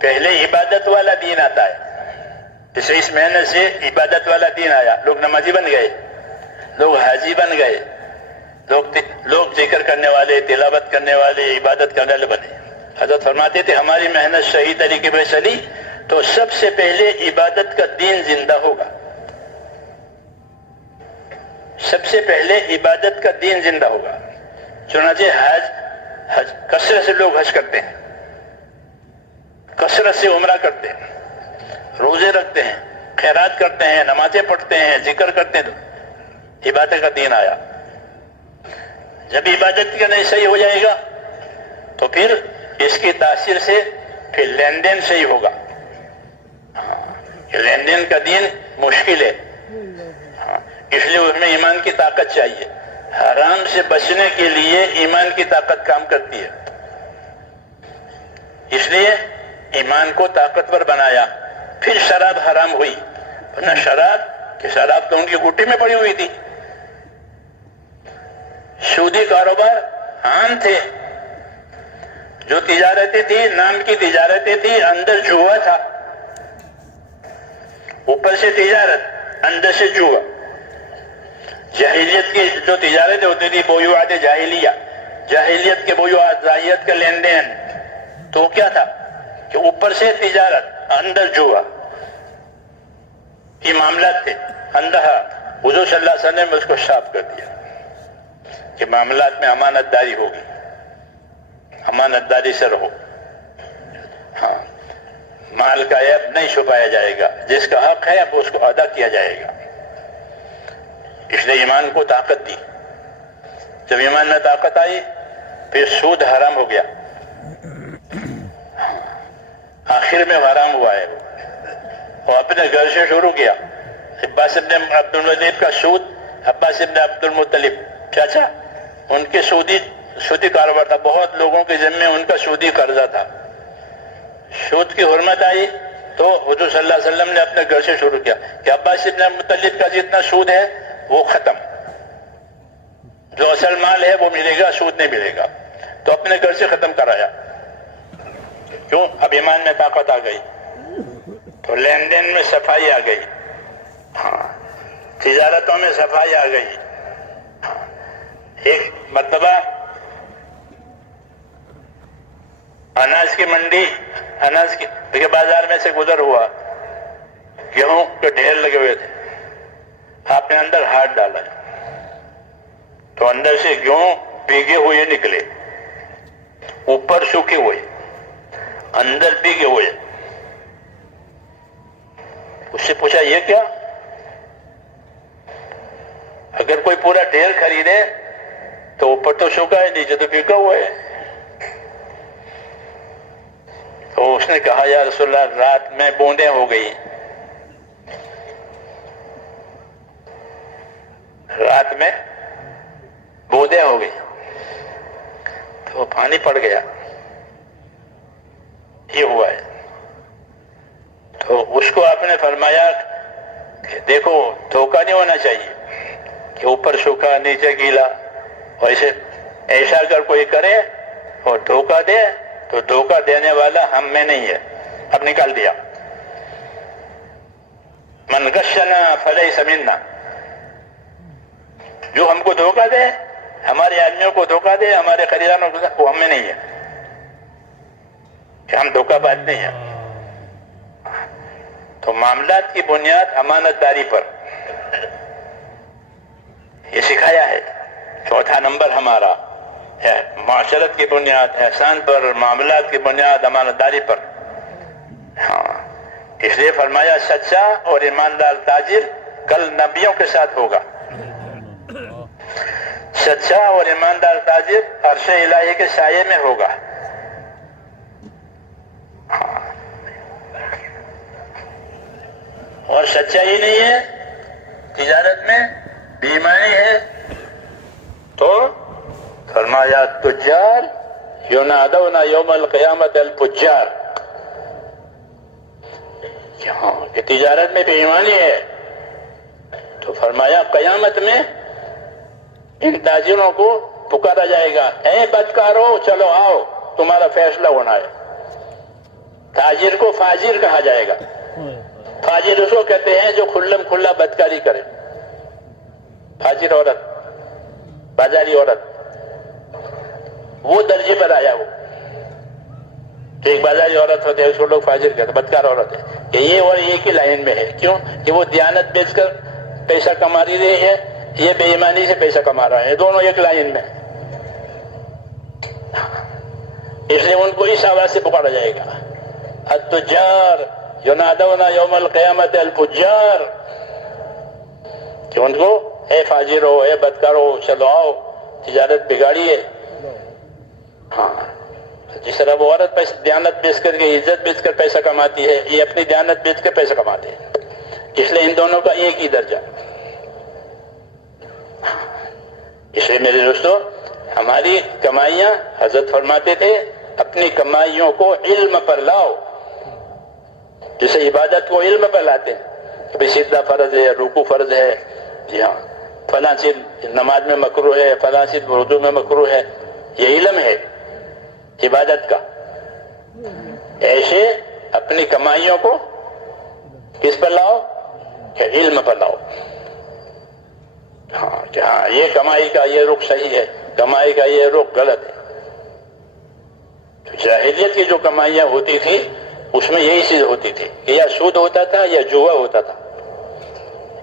پہلے عبادت والا دین آتا ہے. جیسے اس محنت سے عبادت والا دین آیا، لوگ نمازی بن گئے، لوگ حاجی بن گئے، لوگ ذکر کرنے والے، تلاوت کرنے والے، عبادت کرنے والے بنے. حضرت فرماتے تھے ہماری محنت صحیح طریقے پہ چلی تو سب سے پہلے عبادت کا دین زندہ ہوگا. سب سے پہلے عبادت کا دین زندہ ہوگا. چنانچہ حج کثرت سے لوگ حج کرتے ہیں، کثرت سے عمرہ کرتے ہیں، روزے رکھتے ہیں، خیرات کرتے ہیں، نمازیں پڑھتے ہیں، ذکر کرتے ہیں. تو عبادت کا دین آیا. جب عبادت کا نہیں صحیح ہو جائے گا تو پھر اس کی تاثیر سے پھر لین دین صحیح ہوگا. لین دین کا دین مشکل ہے، اس لیے اس میں ایمان کی طاقت چاہیے. حرام سے بچنے کے لیے ایمان کی طاقت کام کرتی ہے. اس لیے ایمان کو طاقتور بنایا. پھر شراب حرام ہوئی، ورنہ شراب تو ان کی گٹی میں پڑی ہوئی تھی. سودی کاروبار عام تھے. جو تجارتیں تھی نام کی تجارتیں تھی، اندر جوا تھا. اوپر سے تجارت، اندر سے جوا. جاہلیت کی جو تجارتیں ہوتی تھی، بیوعات جاہلیہ، جاہلیت کے بیوعات، جاہلیت کا لین دین، تو کیا تھا کہ اوپر سے تجارت، اندر جوا. یہ معاملات تھے. اندھا حضور صلی اللہ علیہ وسلم نے اس کو صاف کر دیا کہ معاملات میں امانت داری ہوگی، امانت داری سے رہو. ہاں، مال کا عیب نہیں چھپایا جائے گا، جس کا حق ہے اب اس کو ادا کیا جائے گا. اس لیے ایمان کو طاقت دی. جب ایمان میں طاقت آئی پھر سود حرام ہو گیا. آخر میں حرام ہوا ہے. وہ اپنے گھر سے شروع کیا. عباس ابن عبد المطلب کا سود، عباس ابن عبد المطلب چاچا، ان کے سودی کاروبار تھا. بہت لوگوں کے ذمے ان کا سودی قرضہ تھا. سود کی حرمت آئی تو حضور صلی اللہ علیہ وسلم نے اپنے گھر سے شروع کیا کہ عباس ابن مطلب کا جتنا سود ہے وہ ختم. جو اصل مال ہے وہ ملے گا، سود نہیں ملے گا. تو اپنے گھر سے ختم کرایا. کیوں؟ اب ایمان میں طاقت آ گئی تو لین دین میں صفائی آ گئی. ہاں، تجارتوں میں صفائی آ گئی. ایک مرتبہ اناج کی منڈی، اناج کے بازار میں سے گزر ہوا، گیہوں کے ڈھیر لگے ہوئے تھے. آپ نے اندر ہاتھ ڈالا تو اندر سے گیہوں بھیگے ہوئے نکلے، اوپر سوکھے ہوئے، اندر بھیگے ہوئے. اس سے پوچھا یہ کیا؟ اگر کوئی پورا ڈھیر خریدے تو اوپر تو سوکھا ہے، نیچے تو بھیگا ہوا ہے. تو اس نے کہا یا رسول اللہ، رات میں بوندیں ہو گئی، رات میں بوندیں ہو گئی تو پانی پڑ گیا. یہ ہوا ہے. تو اس کو آپ نے فرمایا کہ دیکھو دھوکہ نہیں ہونا چاہیے کہ اوپر سوکھا نیچے گیلا. ایسا اگر کوئی کرے اور دھوکہ دے تو دھوکہ دینے والا ہم میں نہیں ہے. اب نکال دیا. من غشنا فلیس منا. جو ہم کو دھوکہ دے، ہمارے آدمیوں کو دھوکہ دے، ہمارے خریداروں کو، وہ ہم میں نہیں ہے، کہ ہم دھوکہ باز نہیں ہیں۔ تو معاملات کی بنیاد امانت داری پر یہ سکھایا ہے۔ چوتھا نمبر ہمارا ہے معاشرت کی بنیاد احسان پر، معاملات کی بنیاد امانت داری پر۔ ہاں، اس لیے فرمایا سچا اور ایماندار تاجر کل نبیوں کے ساتھ ہوگا۔ سچا اور ایماندار تاجر عرش الہی کے سائے میں ہوگا۔ اور سچائی نہیں ہے تجارت میں، بے ایمانی ہے، تو فرمایا تجار ینادون یوم القیامت الفجار، کہ تجارت میں بے ایمانی ہے تو فرمایا قیامت میں ان تاجروں کو پکارا جائے گا، اے بدکارو چلو آؤ تمہارا فیصلہ ہونا ہے۔ تاجر کو فاجر کہا جائے گا۔ فاجر اس کو کہتے ہیں جو کھلم کھلا بدکاری کرے، فاجر عورت، بازاری عورت، وہ درجے پر آیا وہ۔ تو ایک بازاری عورت ہوتے ہیں اس کو لوگ فاجر کہتے ہیں، بدکار عورت ہے، کہ یہ اور ایک ہی لائن میں ہے۔ کیوں؟ کہ وہ دیانت بیچ کر پیسہ کما رہی ہے، یہ بے ایمانی سے پیسہ کما رہا ہے، دونوں ایک لائن میں۔ اس لیے ان کو اس آواز سے پکارا جائے گا، التجار ینادون یوم القیامت الفجار، کہ ان کو اے فاجرو، اے بدکارو چلو آؤ تجارت بگاڑیے۔ ہاں، جس طرح وہ عورت دیانت بیچ کر کے، عزت بیچ کر پیسہ کماتی ہے، یہ اپنی دیانت بیچ کر پیسہ کماتے ہیں، اس لیے ان دونوں کا ایک ہی درجہ۔ اس لیے میرے دوستو، ہماری کمائیاں، حضرت فرماتے تھے اپنی کمائیوں کو علم پر لاؤ، جیسے عبادت کو علم پر لاتے ہیں کہ سجدہ فرض ہے، رکوع فرض ہے، جی ہاں فلاں چیز نماز میں مکروہ ہے، فلاں چیز وضو میں مکروہ ہے، یہ علم ہے عبادت کا۔ ایسے اپنی کمائیوں کو کس پر لاؤ؟ کہ علم پر لاؤ۔ ہاں کہ ہاں یہ کمائی کا یہ رخ صحیح ہے، کمائی کا یہ رخ غلط ہے۔ تو جاہلیت کی جو کمائیاں ہوتی تھی اس میں یہی چیز ہوتی تھی کہ یا سود ہوتا تھا یا جوا ہوتا تھا،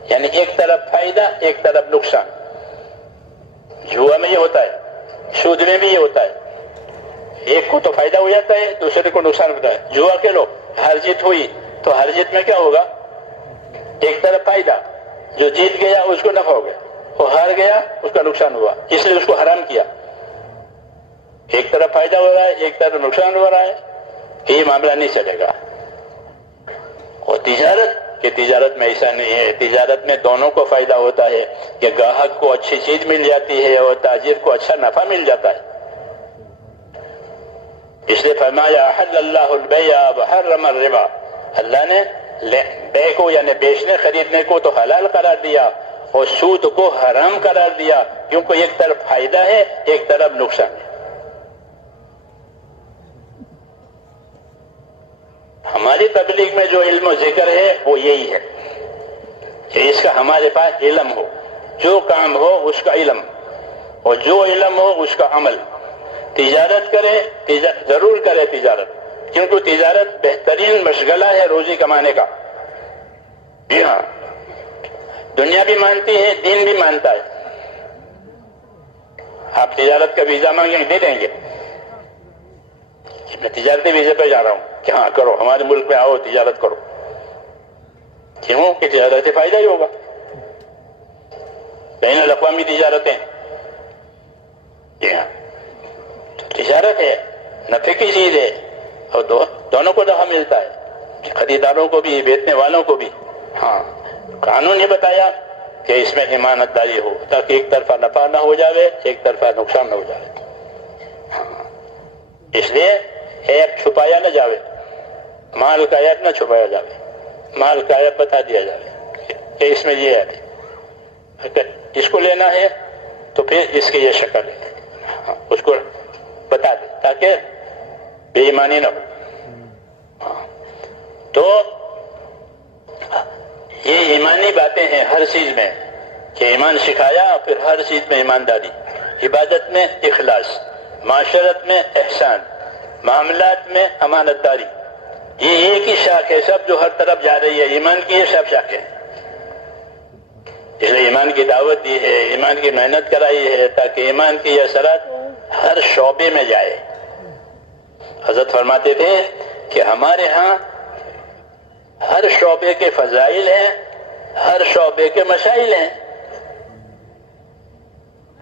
یعنی ایک طرف فائدہ ایک طرف نقصان۔ جوا میں یہ ہوتا ہے، سود میں بھی یہ ہوتا ہے، ایک کو تو فائدہ ہو جاتا ہے، دوسرے کو نقصان ہوتا ہے۔ جوا کے لو ہار جیت ہوئی تو ہار جیت میں کیا ہوگا؟ ایک طرف فائدہ، جو جیت گیا اس کو نفع ہو گیا، وہ ہار گیا اس کا نقصان ہوا، اس لیے اس کو حرام کیا۔ ایک طرف فائدہ ہو رہا ہے ایک طرف نقصان ہو رہا ہے، کہ یہ معاملہ نہیں چلے گا۔ اور تجارت میں ایسا نہیں ہے، تجارت میں دونوں کو فائدہ ہوتا ہے کہ گاہک کو اچھی چیز مل جاتی ہے اور تاجر کو اچھا نفع مل جاتا ہے۔ اس لیے فرمایا احل اللہ البیع وحرم الربا، اللہ نے بے کو یعنی بیچنے خریدنے کو تو حلال قرار دیا اور سود کو حرام قرار دیا، کیونکہ ایک طرف فائدہ ہے ایک طرف نقصان ہے۔ ہماری تبلیغ میں جو علم و ذکر ہے وہ یہی ہے کہ اس کا ہمارے پاس علم ہو، جو کام ہو اس کا علم، اور جو علم ہو اس کا عمل۔ تجارت کرے، ضرور کرے تجارت، کیونکہ تجارت بہترین مشغلہ ہے روزی کمانے کا۔ جی ہاں، دنیا بھی مانتی ہے، دین بھی مانتا ہے۔ آپ تجارت کا ویزا مانگیں دے دیں گے، میں تجارتی ویزے پہ جا رہا ہوں، کہ ہاں کرو، ہمارے ملک میں آؤ تجارت کرو۔ کیوں؟ کہ تجارت سے فائدہ ہی ہوگا۔ بین الاقوامی تجارتیں، جی ہاں، تو تجارت ہے، نفع کی چیز ہے، اور دونوں کو نفع ملتا ہے، خریداروں کو بھی بیچنے والوں کو بھی۔ ہاں، قانون نے بتایا کہ اس میں امانت داری ہو، تاکہ ایک طرفہ نفع نہ ہو جاوے ایک طرفہ نقصان نہ ہو جائے۔ ہاں، اس لیے عیب چھپایا نہ جاوے، مال کا عیب نہ چھپایا جاوے، مال کا عیب بتا دیا جائے کہ اس میں یہ ہے، اگر اس کو لینا ہے تو پھر اس کی یہ شکل ہے، اس کو بتا دے تاکہ بے ایمانی نہ ہو۔ تو یہ ایمانی باتیں ہیں ہر چیز میں، کہ ایمان سکھایا اور پھر ہر چیز میں ایمانداری، عبادت میں اخلاص، معاشرت میں احسان، معاملات میں امانت داری. یہ ایک ہی شاخ ہے سب جو ہر طرف جا رہی ہے. ایمان کی یہ سب شاخیں ہیں. اس لیے ایمان کی دعوت دی ہے، ایمان کی محنت کرائی ہے تاکہ ایمان کی یہ اثرات ہر شعبے میں جائے. حضرت فرماتے تھے کہ ہمارے ہاں ہر شعبے کے فضائل ہیں، ہر شعبے کے مسائل ہیں.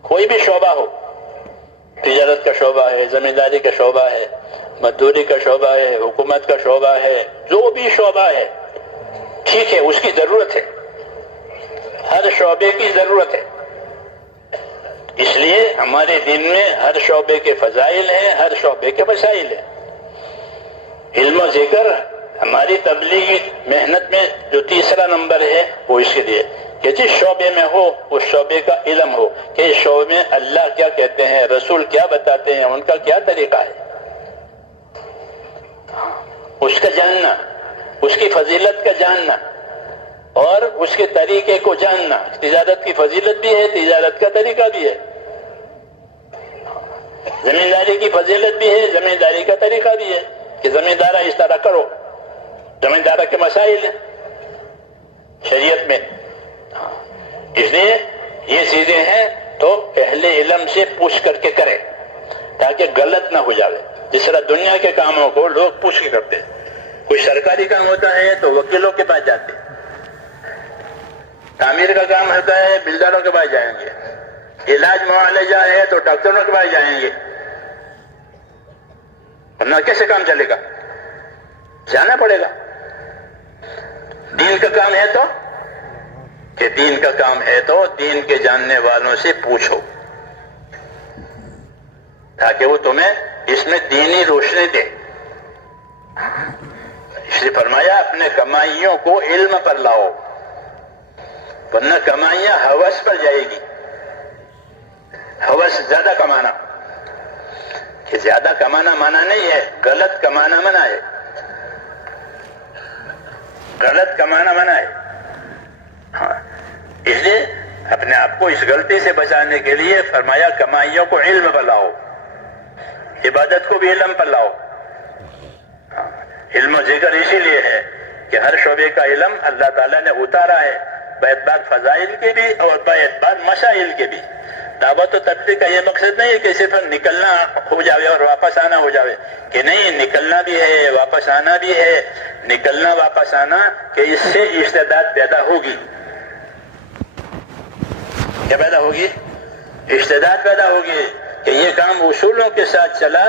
کوئی بھی شعبہ ہو، تجارت کا شعبہ ہے، زمینداری کا شعبہ ہے، مزدوری کا شعبہ ہے، حکومت کا شعبہ ہے، جو بھی شعبہ ہے ٹھیک ہے، اس کی ضرورت ہے، ہر شعبے کی ضرورت ہے. اس لیے ہمارے دین میں ہر شعبے کے فضائل ہیں، ہر شعبے کے مسائل ہیں. علم و ذکر ہماری تبلیغی محنت میں جو تیسرا نمبر ہے وہ اس کے لیے کہ جس شعبے میں ہو اس شعبے کا علم ہو کہ اس شعبے میں اللہ کیا کہتے ہیں، رسول کیا بتاتے ہیں، ان کا کیا طریقہ ہے، اس کا جاننا، اس کی فضیلت کا جاننا اور اس کے طریقے کو جاننا. تجارت کی فضیلت بھی ہے، تجارت کا طریقہ بھی ہے. زمینداری کی فضیلت بھی ہے، زمینداری کا طریقہ بھی ہے کہ زمیندارہ اس طرح کرو. زمیندارہ کے مسائل ہیں شریعت میں. اس لیے یہ چیزیں ہیں تو اہل علم سے پوچھ کر کے کرے تاکہ غلط نہ ہو جائے. جس طرح دنیا کے کاموں کو لوگ پوچھ کے کرتے ہیں. کوئی سرکاری کام ہوتا ہے تو وکیلوں کے پاس جاتے ہیں، تعمیر کا کام ہوتا ہے بلڈروں کے پاس جائیں گے، علاج معالجہ ہے تو ڈاکٹروں کے پاس جائیں گے. ورنہ کیسے کام چلے گا؟ جانا پڑے گا. دین کا کام ہے تو کہ دین کا کام ہے تو دین کے جاننے والوں سے پوچھو تاکہ وہ تمہیں اس میں دینی روشنی دے. اس لیے فرمایا اپنے کمائیوں کو علم پر لاؤ، ورنہ کمائیاں ہوس پر جائے گی. ہوس زیادہ کمانا، کہ زیادہ کمانا منع نہیں ہے، غلط کمانا منع ہے. غلط کمانا منع ہے. ہاں، اس لیے اپنے آپ کو اس غلطی سے بچانے کے لیے فرمایا کمائیوں کو علم پر لاؤ، عبادت کو بھی علم پر لاؤ. علم و ذکر اسی لیے ہے کہ ہر شعبے کا علم اللہ تعالیٰ نے اتارا ہے، باعتبار فضائل کے بھی اور باعتبار مسائل کے بھی. دعوت و تبلیغ کا یہ مقصد نہیں ہے کہ صرف نکلنا ہو جاوے اور واپس آنا ہو جاوے، کہ نہیں، نکلنا بھی ہے، واپس آنا بھی ہے. نکلنا واپس آنا کہ اس سے استعداد پیدا ہوگی. کیا پیدا ہوگی؟ استعداد پیدا ہوگی کہ یہ کام اصولوں کے ساتھ چلا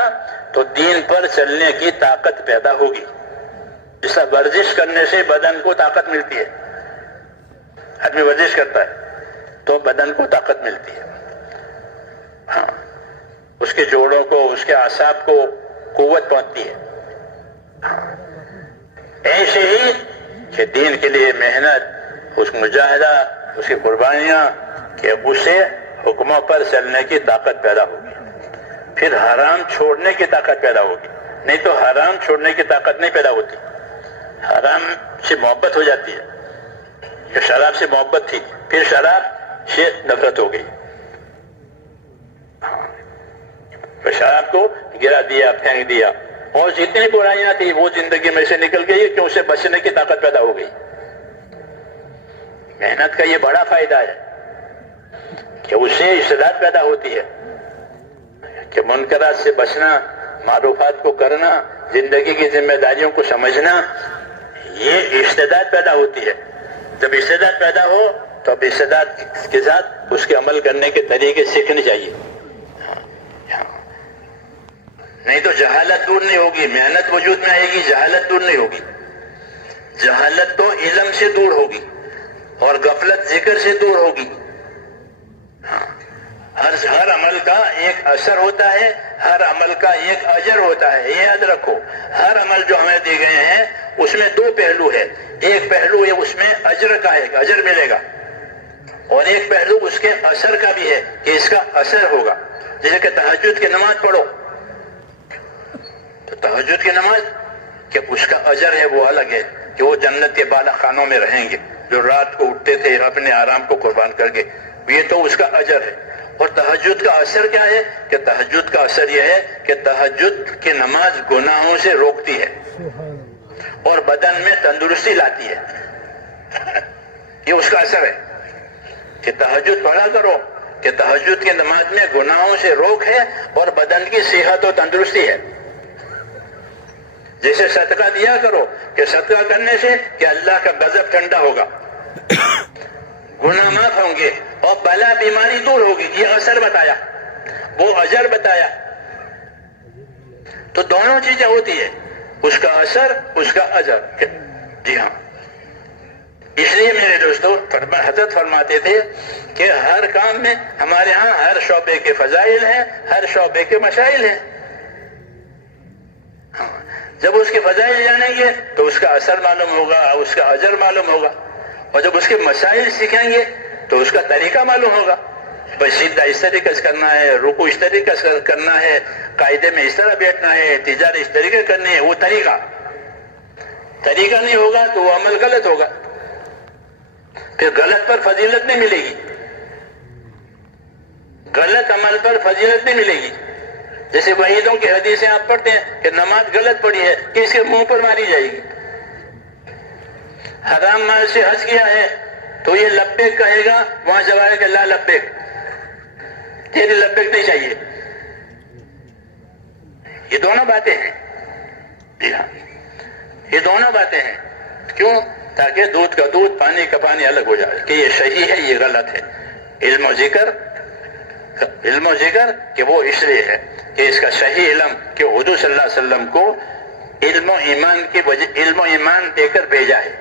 تو دین پر چلنے کی طاقت پیدا ہوگی. جس طرح ورزش کرنے سے بدن کو طاقت ملتی ہے، آدمی ورزش کرتا ہے تو بدن کو طاقت ملتی ہے. ہاں، اس کے جوڑوں کو، اس کے اعصاب کو قوت پہنچتی ہے. ہاں، ایسے ہی کہ دین کے لیے محنت، اس مجاہدہ، اس کی قربانیاں، کہ اسے حکموں پر چلنے کی طاقت پیدا ہوگی. پھر حرام چھوڑنے کی طاقت پیدا ہوگی. نہیں تو حرام چھوڑنے کی طاقت نہیں پیدا ہوتی. حرام سے محبت ہو جاتی ہے. کہ شراب سے محبت تھی، پھر شراب سے نفرت ہو گئی. پھر شراب کو گرا دیا، پھینک دیا، اور جتنی برائیاں تھی وہ زندگی میں سے نکل گئی کہ اسے بچنے کی طاقت پیدا ہو گئی. محنت کا یہ بڑا فائدہ ہے کہ اس سے استعداد پیدا ہوتی ہے کہ منکرات سے بچنا، معروفات کو کرنا، زندگی کی ذمہ داریوں کو سمجھنا، یہ استعداد پیدا ہوتی ہے. جب استعداد پیدا ہو تو اب استعداد کے ساتھ اس کے عمل کرنے کے طریقے سیکھنے چاہیے. نہیں تو جہالت دور نہیں ہوگی. محنت وجود میں آئے گی، جہالت دور نہیں ہوگی. جہالت تو علم سے دور ہوگی اور غفلت ذکر سے دور ہوگی. ہر عمل کا ایک اثر ہوتا ہے، ہر عمل کا ایک اجر ہوتا ہے. یہ یاد رکھو، ہر عمل جو ہمیں دیے گئے ہیں اس میں دو پہلو ہے. ایک پہلو ہے اس میں اجر کا ہے، اجر ملے گا، اور ایک پہلو اس کے اثر کا بھی ہے کہ اس کا اثر ہوگا. جیسے کہ تہجد کی نماز پڑھو تو تہجد کی نماز کہ اس کا اجر ہے وہ الگ ہے کہ وہ جنت کے بالا خانوں میں رہیں گے. جو رات کو اٹھتے تھے اپنے آرام کو قربان کر کے، یہ تو اس کا اجر ہے۔ اور تہجد کا اثر کیا ہے کہ تہجد کا اثر یہ ہے کہ تہجد کی نماز گناہوں سے روکتی ہے اور بدن میں تندرستی لاتی ہے۔ یہ اس کا اثر ہے کہ تہجد پڑھا کرو، کہ تہجد کی نماز میں گناہوں سے روک ہے اور بدن کی صحت و تندرستی ہے۔ جیسے صدقہ دیا کرو کہ صدقہ کرنے سے کہ اللہ کا غضب ٹھنڈا ہوگا، گناہ معاف ہوں گے اور بلا بیماری دور ہوگی، یہ اثر بتایا، وہ اجر بتایا۔ تو دونوں چیزیں ہوتی ہے، اس کا اثر، اس کا اجر۔ جی ہاں، اس لیے میرے دوستو حضرت فرماتے تھے کہ ہر کام میں ہمارے ہاں ہر شعبے کے فضائل ہیں، ہر شعبے کے مشائل ہیں۔ جب اس کے فضائل جانیں گے تو اس کا اثر معلوم ہوگا، اس کا اجر معلوم ہوگا، اور جب اس کے مسائل سیکھیں گے تو اس کا طریقہ معلوم ہوگا۔ بس سیدھا اس طریقے سے کرنا ہے، رکوع اس طریقے سے کرنا ہے، قاعدے میں اس طرح بیٹھنا ہے، تجارت اس طریقے کرنی ہے، وہ طریقہ نہیں ہوگا تو وہ عمل غلط ہوگا، پھر غلط پر فضیلت نہیں ملے گی، غلط عمل پر فضیلت نہیں ملے گی۔ جیسے وحیدوں کی حدیثیں آپ پڑھتے ہیں کہ نماز غلط پڑھی ہے کہ اس کے منہ پر ماری جائے گی، حرام مال سے حج کیا ہے تو یہ لبیک کہے گا، وہاں جواب ہے کہ لا لبیک، تیری لبیک نہیں چاہیے۔ یہ دونوں باتیں ہیں، جی ہاں، یہ دونوں باتیں ہیں۔ کیوں؟ تاکہ دودھ کا دودھ، پانی کا پانی الگ ہو جائے کہ یہ صحیح ہے، یہ غلط ہے۔ علم و ذکر کہ وہ اس لیے ہے کہ اس کا صحیح علم کہ حضور صلی اللہ علیہ وسلم کو علم و ایمان دے کر بھیجا ہے۔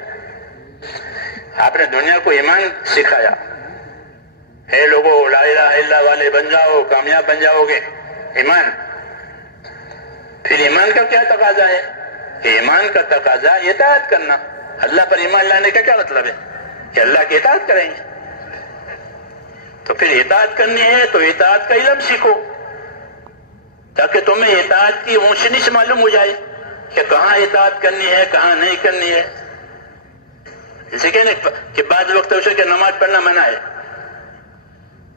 آپ نے دنیا کو ایمان سکھایا ہے، لوگوں لا الہ الا اللہ والے بن جاؤ، کامیاب بن جاؤ گے، ایمان۔ پھر ایمان کا کیا تقاضا ہے کہ ایمان کا تقاضا اطاعت کرنا۔ اللہ پر ایمان لانے کا کیا مطلب ہے کہ اللہ کی اطاعت کریں گے، تو پھر اطاعت کرنی ہے تو اطاعت کا علم سیکھو تاکہ تمہیں اطاعت کی اونچ نیچ معلوم ہو جائے کہ کہاں اطاعت کرنی ہے، کہاں نہیں کرنی ہے۔ جیسے کہ بعض وقت اسے کہ نماز پڑھنا منع ہے،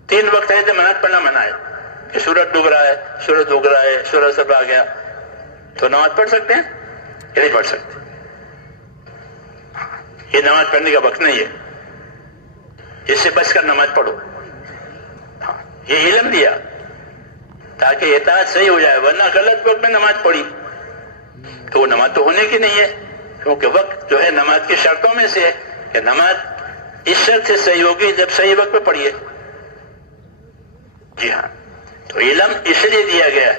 3 وقت ہے تو نماز پڑھنا منع ہے کہ سورج ڈوب رہا ہے، سورج اگ رہا ہے، سورج سب آ گیا، تو نماز پڑھ سکتے ہیں یا نہیں پڑھ سکتے؟ یہ نماز پڑھنے کا وقت نہیں ہے، اس سے بچ کر نماز پڑھو۔ یہ علم دیا تاکہ اطاعت صحیح ہو جائے، ورنہ غلط وقت میں نماز پڑھی تو وہ نماز تو ہونے کی نہیں ہے، کیونکہ وقت جو ہے نماز کی شرطوں میں سے ہے کہ نماز اس شرط سے صحیح ہوگی جب صحیح وقت پہ پڑھیے۔ جی ہاں، تو علم اس لیے دیا گیا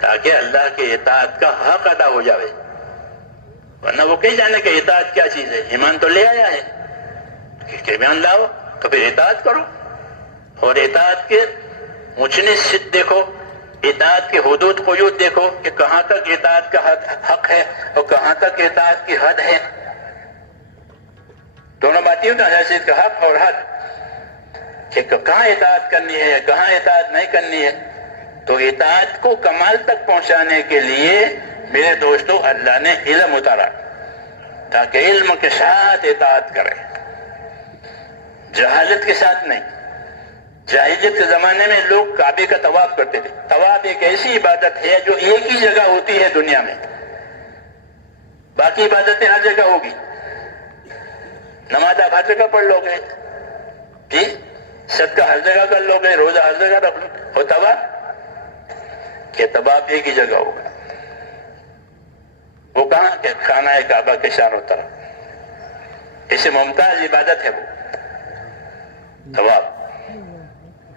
تاکہ اللہ کے اطاعت کا حق ادا ہو جائے، ورنہ وہ کہیں جانے کہ اطاعت کیا چیز ہے، ایمان تو لے آیا ہے کہ ایمان لاؤ تو پھر اطاعت کرو، اور اطاعت کے اونچ نیچ دیکھو، اطاعت کے حدود قیود دیکھو کہ کہاں تک اطاعت کا حق ہے اور کہاں تک اطاعت کی حد ہے۔ دونوں باتیں ہوتا ہے، حیثیت کا حق اور حد، کہ کہاں اطاعت کرنی ہے، کہاں اطاعت نہیں کرنی ہے۔ تو اطاعت کو کمال تک پہنچانے کے لیے میرے دوستو اللہ نے علم اتارا تاکہ علم کے ساتھ اطاعت کرے، جہالت کے ساتھ نہیں۔ جاہلیت کے زمانے میں لوگ کعبے کا طواف کرتے تھے۔ طواف ایک ایسی عبادت ہے جو ایک ہی جگہ ہوتی ہے دنیا میں، باقی عبادتیں ہر جگہ ہوگی۔ نماز آپ ہر جگہ پڑھ لو گے، جی، صدقہ ہر جگہ کر لو گے، روزہ ہر جگہ رکھ لو، اور طواف کہ طواف ایک ہی جگہ ہوگا۔ وہ کہاں کہ خانہ کعبہ کے چاروں طرف، اسے ممتاز عبادت ہے وہ طواف۔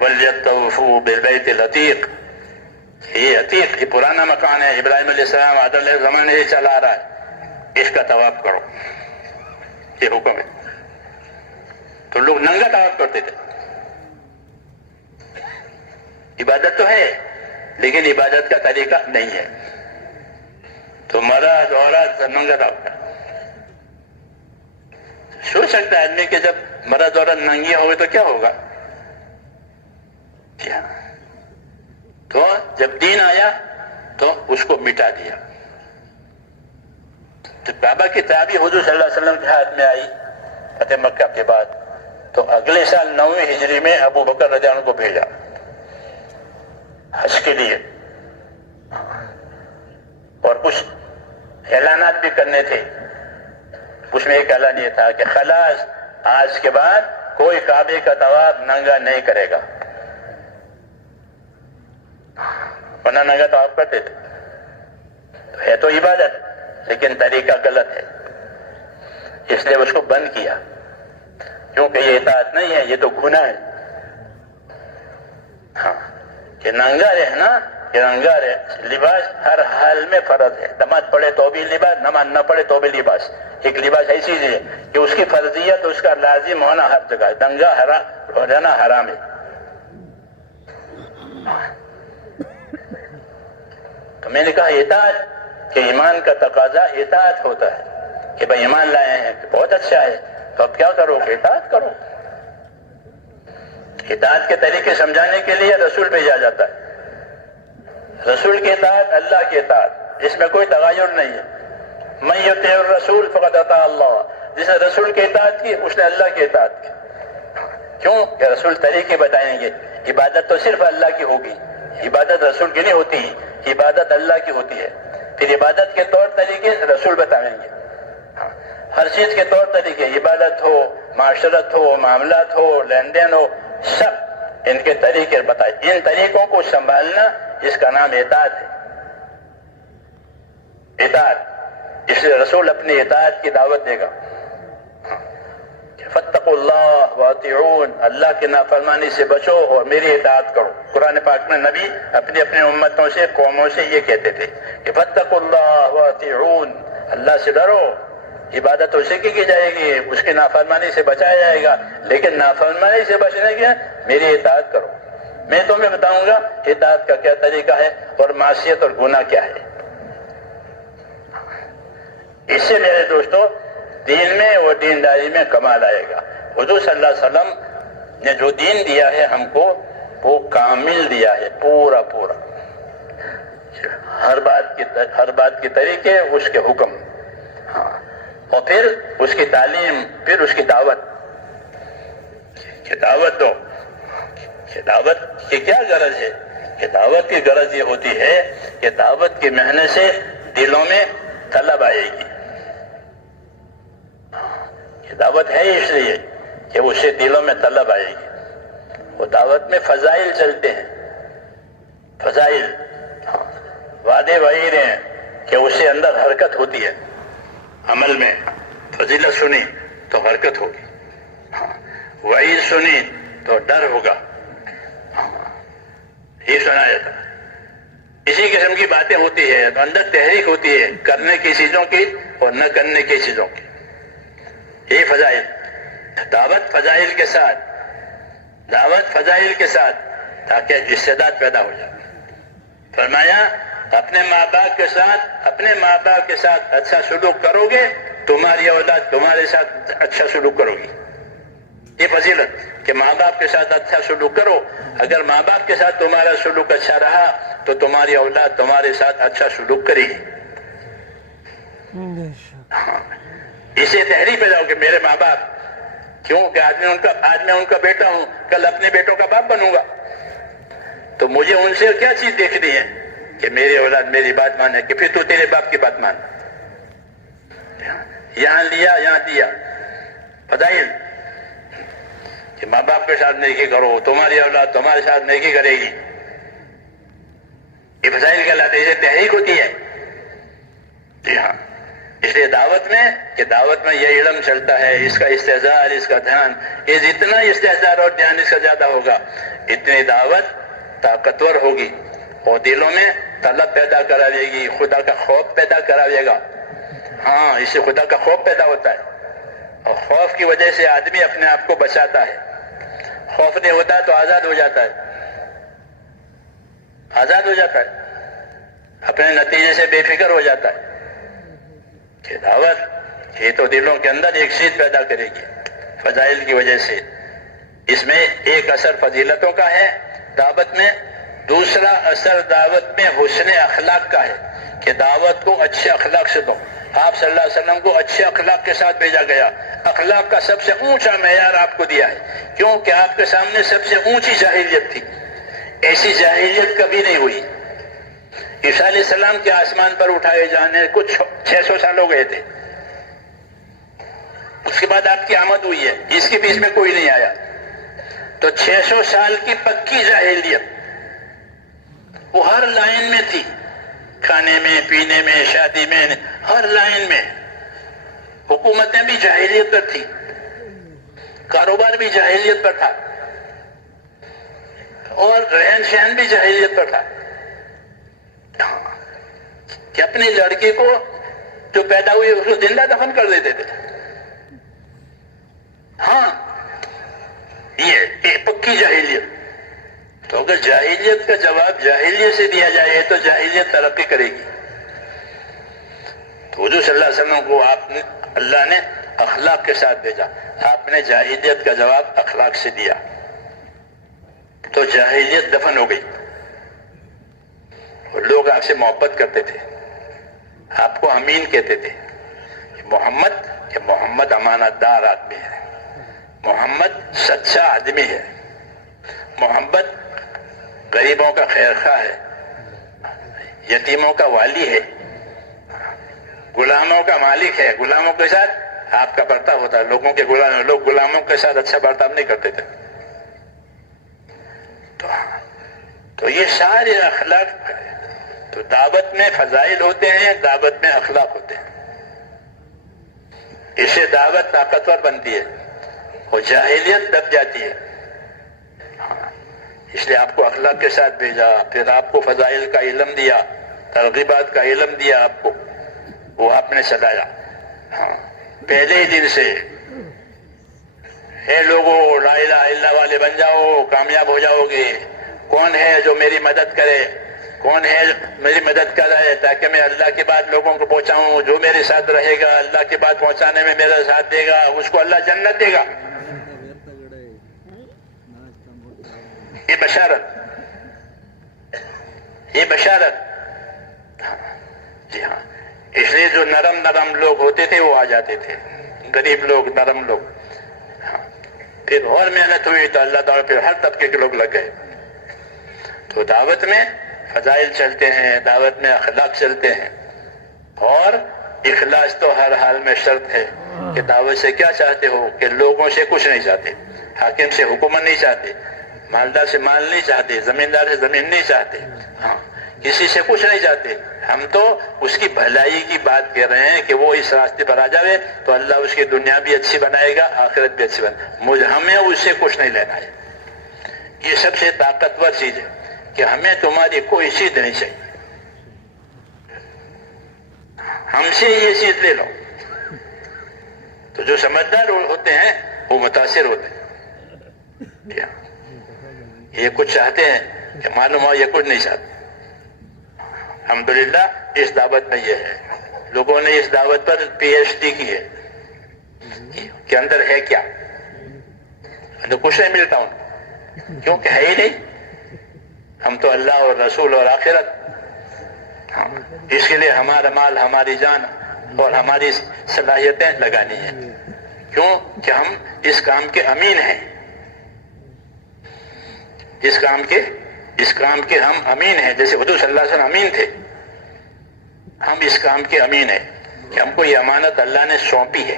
وَلْيَطَّوِفُوا بِالْبَيْتِ الْعَتِيقِ، یہ عتیق، یہ پرانا مکان ہے، ابراہیم علیہ السلام آدم علیہ السلام نے یہ چلا آ رہا ہے، اس کا طواف کرو، یہ حکم ہے۔ تو لوگ ننگا طواف کرتے تھے۔ عبادت تو ہے لیکن عبادت کا طریقہ نہیں ہے، تو مرد عورت ننگا طواف کرتے۔ سوچ سکتا ہے آدمی کہ جب مرد عورت ننگی ہوگی تو کیا ہوگا؟ تو جب دین آیا تو اس کو مٹا دیا۔ تو کعبہ کی چابی حضور صلی اللہ علیہ وسلم کے ہاتھ میں آئی فتح مکہ کے بعد، تو اگلے سال 9ویں ہجری میں ابو بکر رضی اللہ عنہ کو بھیجا حج کے لیے، اور کچھ اعلانات بھی کرنے تھے۔ اس میں ایک اعلان یہ تھا کہ خلاص آج کے بعد کوئی کعبے کا طواف ننگا نہیں کرے گا، ورنہ ننگا طواف کرتے تھے۔ تو ہے تو عبادت لیکن طریقہ غلط ہے، اس لیے اس کو بند کیا، کیونکہ یہ اطاعت نہیں ہے، یہ تو گناہ ہے۔ ہاں کہ ننگا رہنا، کہ ننگا لباس ہر حال میں فرض ہے، نماز پڑھے تو بھی لباس، نماز نہ پڑھے تو بھی لباس۔ ایک لباس ایسی چیز ہے کہ اس کی فرضیت، اس کا لازم ہونا ہر جگہ ہے، ننگا رہنا حرام ہے۔ تو میں نے کہا اطاعت، کہ ایمان کا تقاضا اطاعت ہوتا ہے، کہ بھائی ایمان لائے ہیں کہ بہت اچھا ہے، تو اب کیا کرو؟ اطاعت کرو۔ اطاعت کے طریقے سمجھانے کے لیے رسول بھیجا جاتا ہے، رسول کی اطاعت اللہ کی اطاعت، اس میں کوئی تغیر نہیں ہے۔ من یطیع الرسول فقد اطاع اللہ، جس نے رسول کی اطاعت کی اس نے اللہ کی اطاعت کی۔ کیوں؟ کہ رسول طریقے بتائیں گے، عبادت تو صرف اللہ کی ہوگی، عبادت رسول کی نہیں ہوتی، عبادت اللہ کی ہوتی ہے۔ پھر عبادت کے طور طریقے رسول بتائیں گے، ہر چیز کے طور طریقے، عبادت ہو، معاشرت ہو، معاملات ہو، لین دین ہو، سب ان کے طریقے بتائے۔ ان طریقوں کو سنبھالنا، اس کا نام اطاعت ہے۔ اطاعت، اس لیے رسول اپنی اطاعت کی دعوت دے گا۔ فاتقوا اللہ واطیعون، اللہ کی نافرمانی سے بچو اور میری اطاعت کرو۔ قرآن پاک میں نبی اپنی امتوں سے، قوموں سے یہ کہتے تھے کہ فاتقوا اللہ واطیعون، اللہ سے ڈرو، عبادت اسی کی جائے گی، اس کی نافرمانی سے بچایا جائے گا، لیکن نافرمانی سے بچنے کے میری اطاعت کرو۔ میں تمہیں بتاؤں گا اطاعت کا کیا طریقہ ہے اور معصیت اور گناہ کیا ہے۔ اس سے میرے دوستو دین میں اور دینداری میں کمال آئے گا۔ حضور صلی اللہ علیہ وسلم نے جو دین دیا ہے ہم کو، وہ کامل دیا ہے، پورا پورا، ہر بات کے طریقے، اس کے حکم، ہاں، اور پھر اس کی تعلیم، پھر اس کی دعوت، کہ دعوت دو۔ کہ دعوت کی کیا غرض ہے؟ کہ دعوت کی غرض یہ ہوتی ہے کہ دعوت کی محنت سے دلوں میں طلب آئے گی۔ کہ دعوت ہے اس لیے کہ اس سے دلوں میں طلب آئے گی۔ وہ دعوت میں فضائل چلتے ہیں، فضائل، وعدے وعید ہیں کہ اس سے اندر حرکت ہوتی ہے، عمل میں فضیلت سنی تو حرکت ہوگی، وعید سنی تو ڈر ہوگا، یہ سنا جاتا ہے۔ اسی قسم کی باتیں ہوتی ہے تو اندر تحریک ہوتی ہے کرنے کی چیزوں کی اور نہ کرنے کی چیزوں کی۔ یہ فضائل، دعوت فضائل کے ساتھ، دعوت فضائل کے ساتھ، تاکہ استعداد پیدا ہو جائے۔ فرمایا اپنے ماں باپ کے ساتھ اچھا سلوک کرو گے، تمہاری اولاد تمہارے ساتھ اچھا سلوک کرو گی۔ یہ فضیلت کہ ماں باپ کے ساتھ اچھا سلوک کرو۔ اگر ماں باپ کے ساتھ تمہارا سلوک اچھا رہا تو تمہاری اولاد تمہارے ساتھ اچھا سلوک کرے گی۔ اسے تحریک پیدا ہو کہ میرے ماں باپ، کیوں کہ آج میں ان کا بیٹا ہوں، کل اپنے بیٹوں کا باپ بنوں گا، تو مجھے ان سے کیا چیز دیکھنی ہے کہ میری اولاد میری بات مانے، کہ پھر تو تیرے باپ کی بات مان۔ یہاں لیا یہاں دیا، فضائل کہ ماں باپ کے ساتھ نیکی کرو، تمہاری اولاد تمہارے ساتھ نیکی کرے گی، یہ فضائل کہلاتے ہیں، اسے تحریک ہوتی ہے۔ جی ہاں، اس لیے دعوت میں یہ علم چلتا ہے، اس کا استحضار، اس کا دھیان، یہ جتنا استحضار اور دھیان اس کا زیادہ ہوگا، اتنی دعوت طاقتور ہوگی اور دلوں میں طلب پیدا کراوے گی، خدا کا خوف پیدا کراوے گا۔ ہاں، اس سے خدا کا خوف پیدا ہوتا ہے، اور خوف کی وجہ سے آدمی اپنے آپ کو بچاتا ہے۔ خوف نہیں ہوتا تو آزاد ہو جاتا ہے، آزاد ہو جاتا ہے، اپنے نتیجے سے بے فکر ہو جاتا ہے۔ کہ دعوت یہ تو دلوں کے اندر ایک چیز پیدا کرے گی فضائل کی وجہ سے۔ اس میں ایک اثر فضیلتوں کا ہے دعوت میں، دوسرا اثر دعوت میں حسن اخلاق کا ہے کہ دعوت کو اچھے اخلاق سے دو. آپ صلی اللہ علیہ وسلم کو اچھے اخلاق کے ساتھ بھیجا گیا. اخلاق کا سب سے اونچا معیار آپ کو دیا ہے، کیونکہ آپ کے سامنے سب سے اونچی جاہلیت تھی. ایسی جاہلیت کبھی نہیں ہوئی. عیسیٰ علیہ السلام کے آسمان پر اٹھائے جانے کو 600 سال ہو گئے تھے. اس کے بعد آپ کی آمد ہوئی ہے، اس کے بیچ میں کوئی نہیں آیا. تو 600 سال کی پکی جاہلیت وہ ہر لائن میں تھی، کھانے میں، پینے میں، شادی میں، ہر لائن میں. حکومتیں بھی جاہلیت پر تھی، کاروبار بھی جاہلیت پر تھا، اور رہن سہن بھی جاہلیت پر تھا. کہ اپنی لڑکی کو جو پیدا ہوئی اس کو زندہ دفن کر دیتے تھے. ہاں، یہ پکی جاہلیت. تو اگر جاہلیت کا جواب جاہلیت سے دیا جائے تو جاہلیت ترقی کرے گی. تو حضور صلی اللہ علیہ وسلم کو اللہ نے اخلاق کے ساتھ بھیجا. آپ نے جاہلیت کا جواب اخلاق سے دیا تو جاہلیت دفن ہو گئی. اور لوگ آپ سے محبت کرتے تھے، آپ کو امین کہتے تھے. محمد امانت دار آدمی ہے، محمد سچا آدمی ہے، محمد غریبوں کا خیرخواہ ہے، یتیموں کا والی ہے، غلاموں کا مالک ہے. غلاموں کے ساتھ آپ کا برتاؤ ہوتا ہے. لوگ غلاموں کے ساتھ اچھا برتاؤ نہیں کرتے تھے. تو یہ سارے اخلاق. تو دعوت میں فضائل ہوتے ہیں، دعوت میں اخلاق ہوتے ہیں. اس سے دعوت طاقتور بنتی ہے اور جاہلیت دب جاتی ہے. اس لیے آپ کو اخلاق کے ساتھ بھیجا، پھر آپ کو فضائل کا علم دیا، ترغیبات کا علم دیا آپ کو، وہ آپ نے چلایا. پہلے ہی دن سے اے لوگوں لا الہ الا اللہ والے بن جاؤ، کامیاب ہو جاؤ گے. کون ہے جو میری مدد کرے؟ کون ہے میری مدد کر رہا ہے تاکہ میں اللہ کی بات لوگوں کو پہنچاؤں؟ جو میرے ساتھ رہے گا، اللہ کی بات پہنچانے میں میرا ساتھ دے گا، اس کو اللہ جنت دے گا. یہ بشارت. جی ہاں، اس لیے جو نرم لوگ ہوتے تھے وہ آ جاتے تھے، غریب لوگ، نرم لوگ. پھر اور محنت ہوئی تو اللہ تعالیٰ پھر ہر طبقے کے لوگ لگ گئے. تو دعوت میں فضائل چلتے ہیں، دعوت میں اخلاق چلتے ہیں، اور اخلاص تو ہر حال میں شرط ہے. کہ دعوت سے کیا چاہتے ہو؟ کہ لوگوں سے کچھ نہیں چاہتے، حاکم سے حکومت نہیں چاہتے، مالدار سے مال نہیں چاہتے، زمیندار سے زمین نہیں چاہتے، ہاں کسی سے کچھ نہیں چاہتے. ہم تو اس کی بھلائی کی بات کر رہے ہیں کہ وہ اس راستے پر آ جائے تو اللہ اس کی دنیا بھی اچھی بنائے گا، آخرت بھی اچھی بنائے. ہمیں اس سے کچھ نہیں لینا ہے. یہ سب سے طاقتور چیز ہے کہ ہمیں تمہاری کوئی چیز نہیں چاہیے، ہم سے یہ چیز لے لو. تو جو سمجھدار ہوتے ہیں وہ متاثر ہوتے ہیں. یہ کچھ چاہتے ہیں کہ معلوم ہو یہ کچھ نہیں چاہتے. الحمدللہ اس دعوت میں یہ ہے. لوگوں نے اس دعوت پر PhD کی ہے کہ اندر ہے کیا. اندر کچھ نہیں ملتا ان کو، کیونکہ ہے ہی نہیں. ہم تو اللہ اور رسول اور آخرت، اس کے لیے ہمارا مال، ہماری جان اور ہماری صلاحیتیں لگانی ہیں. کیوں کہ ہم اس کام کے امین ہیں. اس کام کے ہم امین ہیں. جیسے حضور صلی اللہ علیہ وسلم امین تھے، ہم اس کام کے امین ہیں کہ ہم کو یہ امانت اللہ نے سونپی ہے.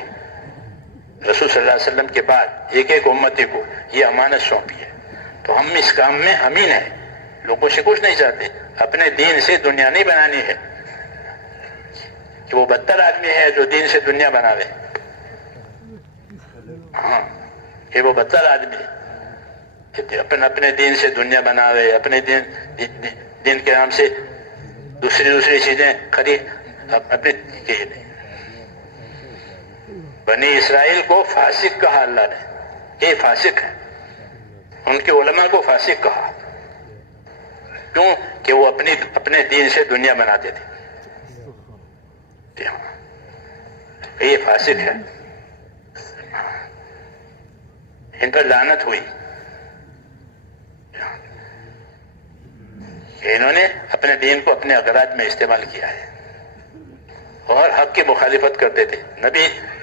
رسول صلی اللہ علیہ وسلم کے بعد ایک امتی کو یہ امانت سونپی ہے. تو ہم اس کام میں امین ہیں. لوگوں سے کچھ نہیں چاہتے. اپنے دین سے دنیا نہیں بنانی ہے. کہ وہ بدتر آدمی ہے جو دین سے دنیا بناوے. ہاں، کہ وہ بدتر آدمی ہے اپنے دین سے دنیا بناوے، اپنے دین کے نام سے دوسری چیزیں خرید اپنے. بنی اسرائیل کو فاسق کہا اللہ نے، یہ فاسق ہے. ان کے علماء کو فاسق کہا. کیوں کہ وہ اپنے دین سے دنیا بناتے تھے. یہ فاسق ہے. ان پر لعنت ہوئی. کہ انہوں نے اپنے دین کو اپنے اغراض میں استعمال کیا ہے اور حق کی مخالفت کرتے تھے.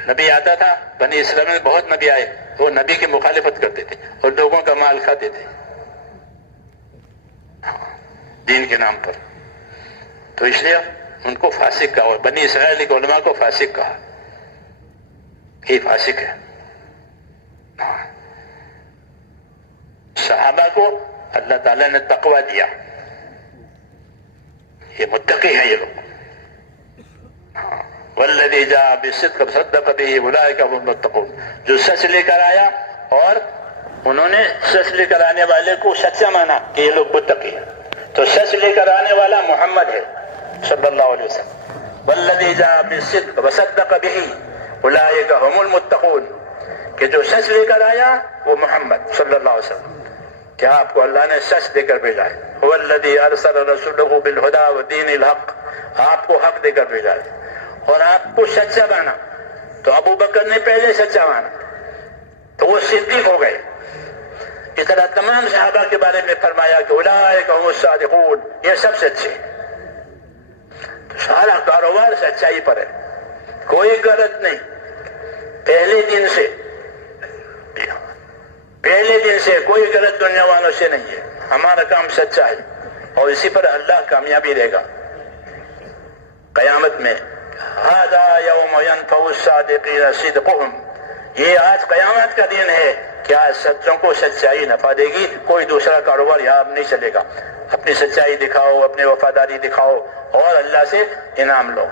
نبی آتا تھا، بنی اسرائیل میں بہت نبی آئے، وہ نبی کی مخالفت کرتے تھے اور لوگوں کا مال کھاتے تھے دین کے نام پر. تو اس لیے ان کو فاسق کہا، اور بنی اسرائیل کے علماء کو فاسق کہا، یہ فاسق ہے. صحابہ کو اللہ تعالیٰ نے تقوی دیا، یہ متقی ہیں یہ لوگ. والذی جاء بالصدق وصدق به اولئک هم المتقون، جو سچ لے کر آیا اور انہوں نے سچ لے کر آنے والے کو سچا مانا کہ یہ لوگ متقی ہیں. تو سچ لے کر آنے والا محمد ہے صلی اللہ علیہ وسلم. والذی جاء بالصدق وصدق به اولئک هم المتقون، کہ جو سچ لے کر آیا وہ محمد صلی اللہ علیہ وسلم، کہ آپ کو اللہ نے سچ دے کر بھیجا ہے. هو الذی ارسل رسوله بالهدى ودین الحق، آپ کو حق دے کر بھیجا ہے اور آپ کو سچا مانا. تو ابو بکر نے پہلے سچا مانا تو وہ صدیق ہو گئے. اس طرح تمام صحابہ کے بارے میں فرمایا کہ اولئک هم الصادقون، یہ سب سچے. تو سارا کاروبار سچائی پر ہے، کوئی غلط نہیں. پہلے دن سے کوئی غلط دنیا والوں سے نہیں ہے. ہمارا کام سچا ہے اور اسی پر اللہ کامیابی دے گا قیامت میں. ھذا یوم ینفع الصادقین صدقهم، یہ آج قیامت کا دن ہے کہ آج سچوں کو سچائی نفع دے گی. کوئی دوسرا کاروبار یہاں نہیں چلے گا. اپنی سچائی دکھاؤ، اپنی وفاداری دکھاؤ اور اللہ سے انعام لو.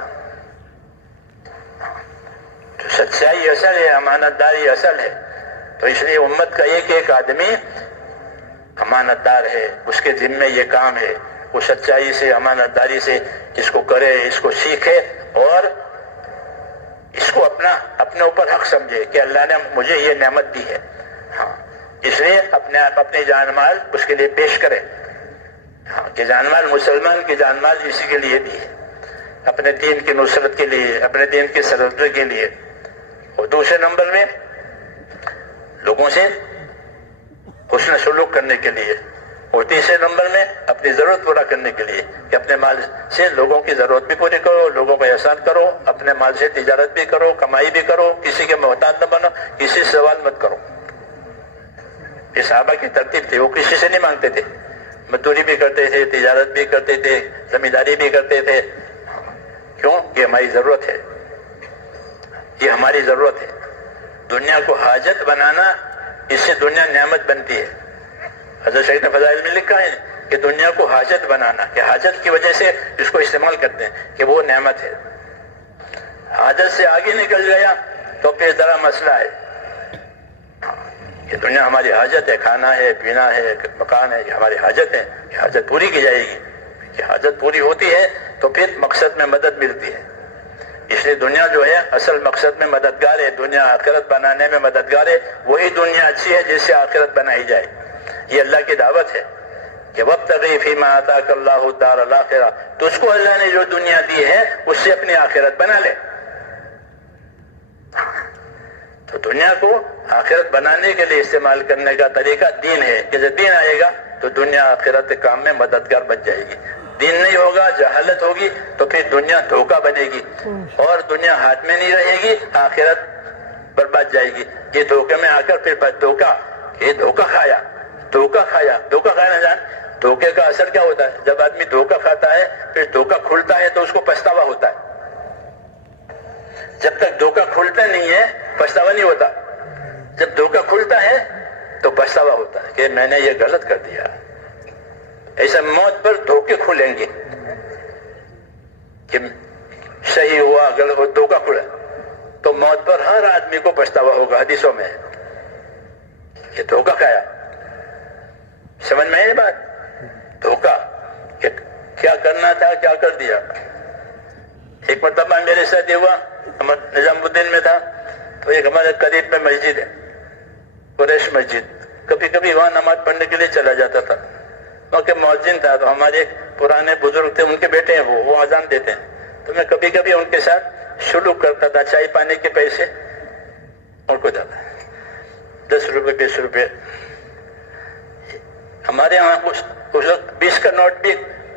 تو سچائی اصل ہے، امانت داری اصل ہے. تو اس لیے امت کا ایک ایک آدمی امانت دار ہے، اس کے ذمے یہ کام ہے. وہ سچائی سے، امانت داری سے اس کو کرے، اس کو سیکھے اور اس کو اپنے اوپر حق سمجھے کہ اللہ نے مجھے یہ نعمت دی ہے. ہاں، اس لیے اپنے جان مال اس کے لیے پیش کرے. ہاں، کہ جان مال، مسلمان کی جان مال اسی کے لیے دی ہے، اپنے دین کی نصرت کے لیے، اپنے دین کی سرحد کے لیے. اور دوسرے نمبر میں لوگوں سے حسن سلوک کرنے کے لیے. اور تیسرے نمبر میں اپنی ضرورت پورا کرنے کے لیے کہ اپنے مال سے لوگوں کی ضرورت بھی پوری کرو، لوگوں کو احسان کرو، اپنے مال سے تجارت بھی کرو، کمائی بھی کرو، کسی کے محتاج نہ بنو، کسی سے سوال مت کرو. یہ صحابہ کی ترتیب تھی. وہ کسی سے نہیں مانگتے تھے، مزدوری بھی کرتے تھے، تجارت بھی کرتے تھے، زمینداری بھی کرتے تھے. کیوں؟ یہ ہماری ضرورت ہے، یہ ہماری ضرورت ہے. دنیا کو حاجت بنانا، اس سے دنیا نعمت بنتی ہے. حضرت شیخ نے فضائل میں لکھا ہے کہ دنیا کو حاجت بنانا، کہ حاجت کی وجہ سے اس کو استعمال کرتے ہیں کہ وہ نعمت ہے. حاجت سے آگے نکل گیا تو پھر ذرا مسئلہ ہے. یہ دنیا ہماری حاجت ہے، کھانا ہے، پینا ہے، مکان ہے، یہ ہماری حاجت ہے. یہ حاجت پوری کی جائے گی. کہ حاجت پوری ہوتی ہے تو پھر مقصد میں مدد ملتی ہے. اس لیے دنیا جو ہے اصل مقصد میں مددگار ہے. دنیا آخرت بنانے میں مددگار ہے. وہی دنیا اچھی ہے جس سے آخرت بنائی جائے. یہ اللہ کی دعوت ہے کہ وابتغی فیما آتاک اللہ الدار الاخرہ، تو اس کو اللہ نے جو دنیا دی ہے اس سے اپنی آخرت بنا لے. تو دنیا کو آخرت بنانے کے لیے استعمال کرنے کا طریقہ دین ہے کہ جب دین آئے گا تو دنیا آخرت کے کام میں مددگار بن جائے گی. دین نہیں ہوگا، جہالت ہوگی تو پھر دنیا دھوکہ بنے گی اور دنیا ہاتھ میں نہیں رہے گی، آخرت برباد جائے گی. یہ دھوکے میں آ کر پھر دھوکہ کھایا نہ جان. دھوکے کا اثر کیا ہوتا ہے؟ جب آدمی دھوکہ کھاتا ہے پھر دھوکہ کھلتا ہے تو اس کو پچھتاوا ہوتا ہے. جب تک دھوکہ کھلتا نہیں ہے پچھتاوا نہیں ہوتا. جب دھوکہ کھلتا ہے تو پچھتاوا ہوتا ہے کہ میں نے یہ غلط کر دیا. ایسا موت پر دھوکے کھلیں گے کہ صحیح ہوا، غلط ہوا، دھوکہ کھلا تو موت پر ہر آدمی کو پچھتاوا ہوگا. حدیثوں میں یہ دھوکہ کھایا. سمجھ میں آئی بات؟ دھوکہ کہ کیا کرنا تھا کیا کر دیا. ایک مرتبہ میرے ساتھ یہ ہوا، نظام الدین میں تھا تو ایک ہمارے قریب میں مسجد ہے، قریش مسجد. کبھی کبھی وہاں نماز پڑھنے کے لیے چلا جاتا تھا. کیونکہ مؤذن تھا تو ہمارے پرانے بزرگ تھے، ان کے بیٹے ہیں، وہ اذان دیتے ہیں تو میں کبھی کبھی ان کے ساتھ سلوک کرتا تھا. چائے پانی کے پیسے ان کو جاتا 10 روپے 20 روپے. ہمارے یہاں اس وقت 20 کا نوٹ بھی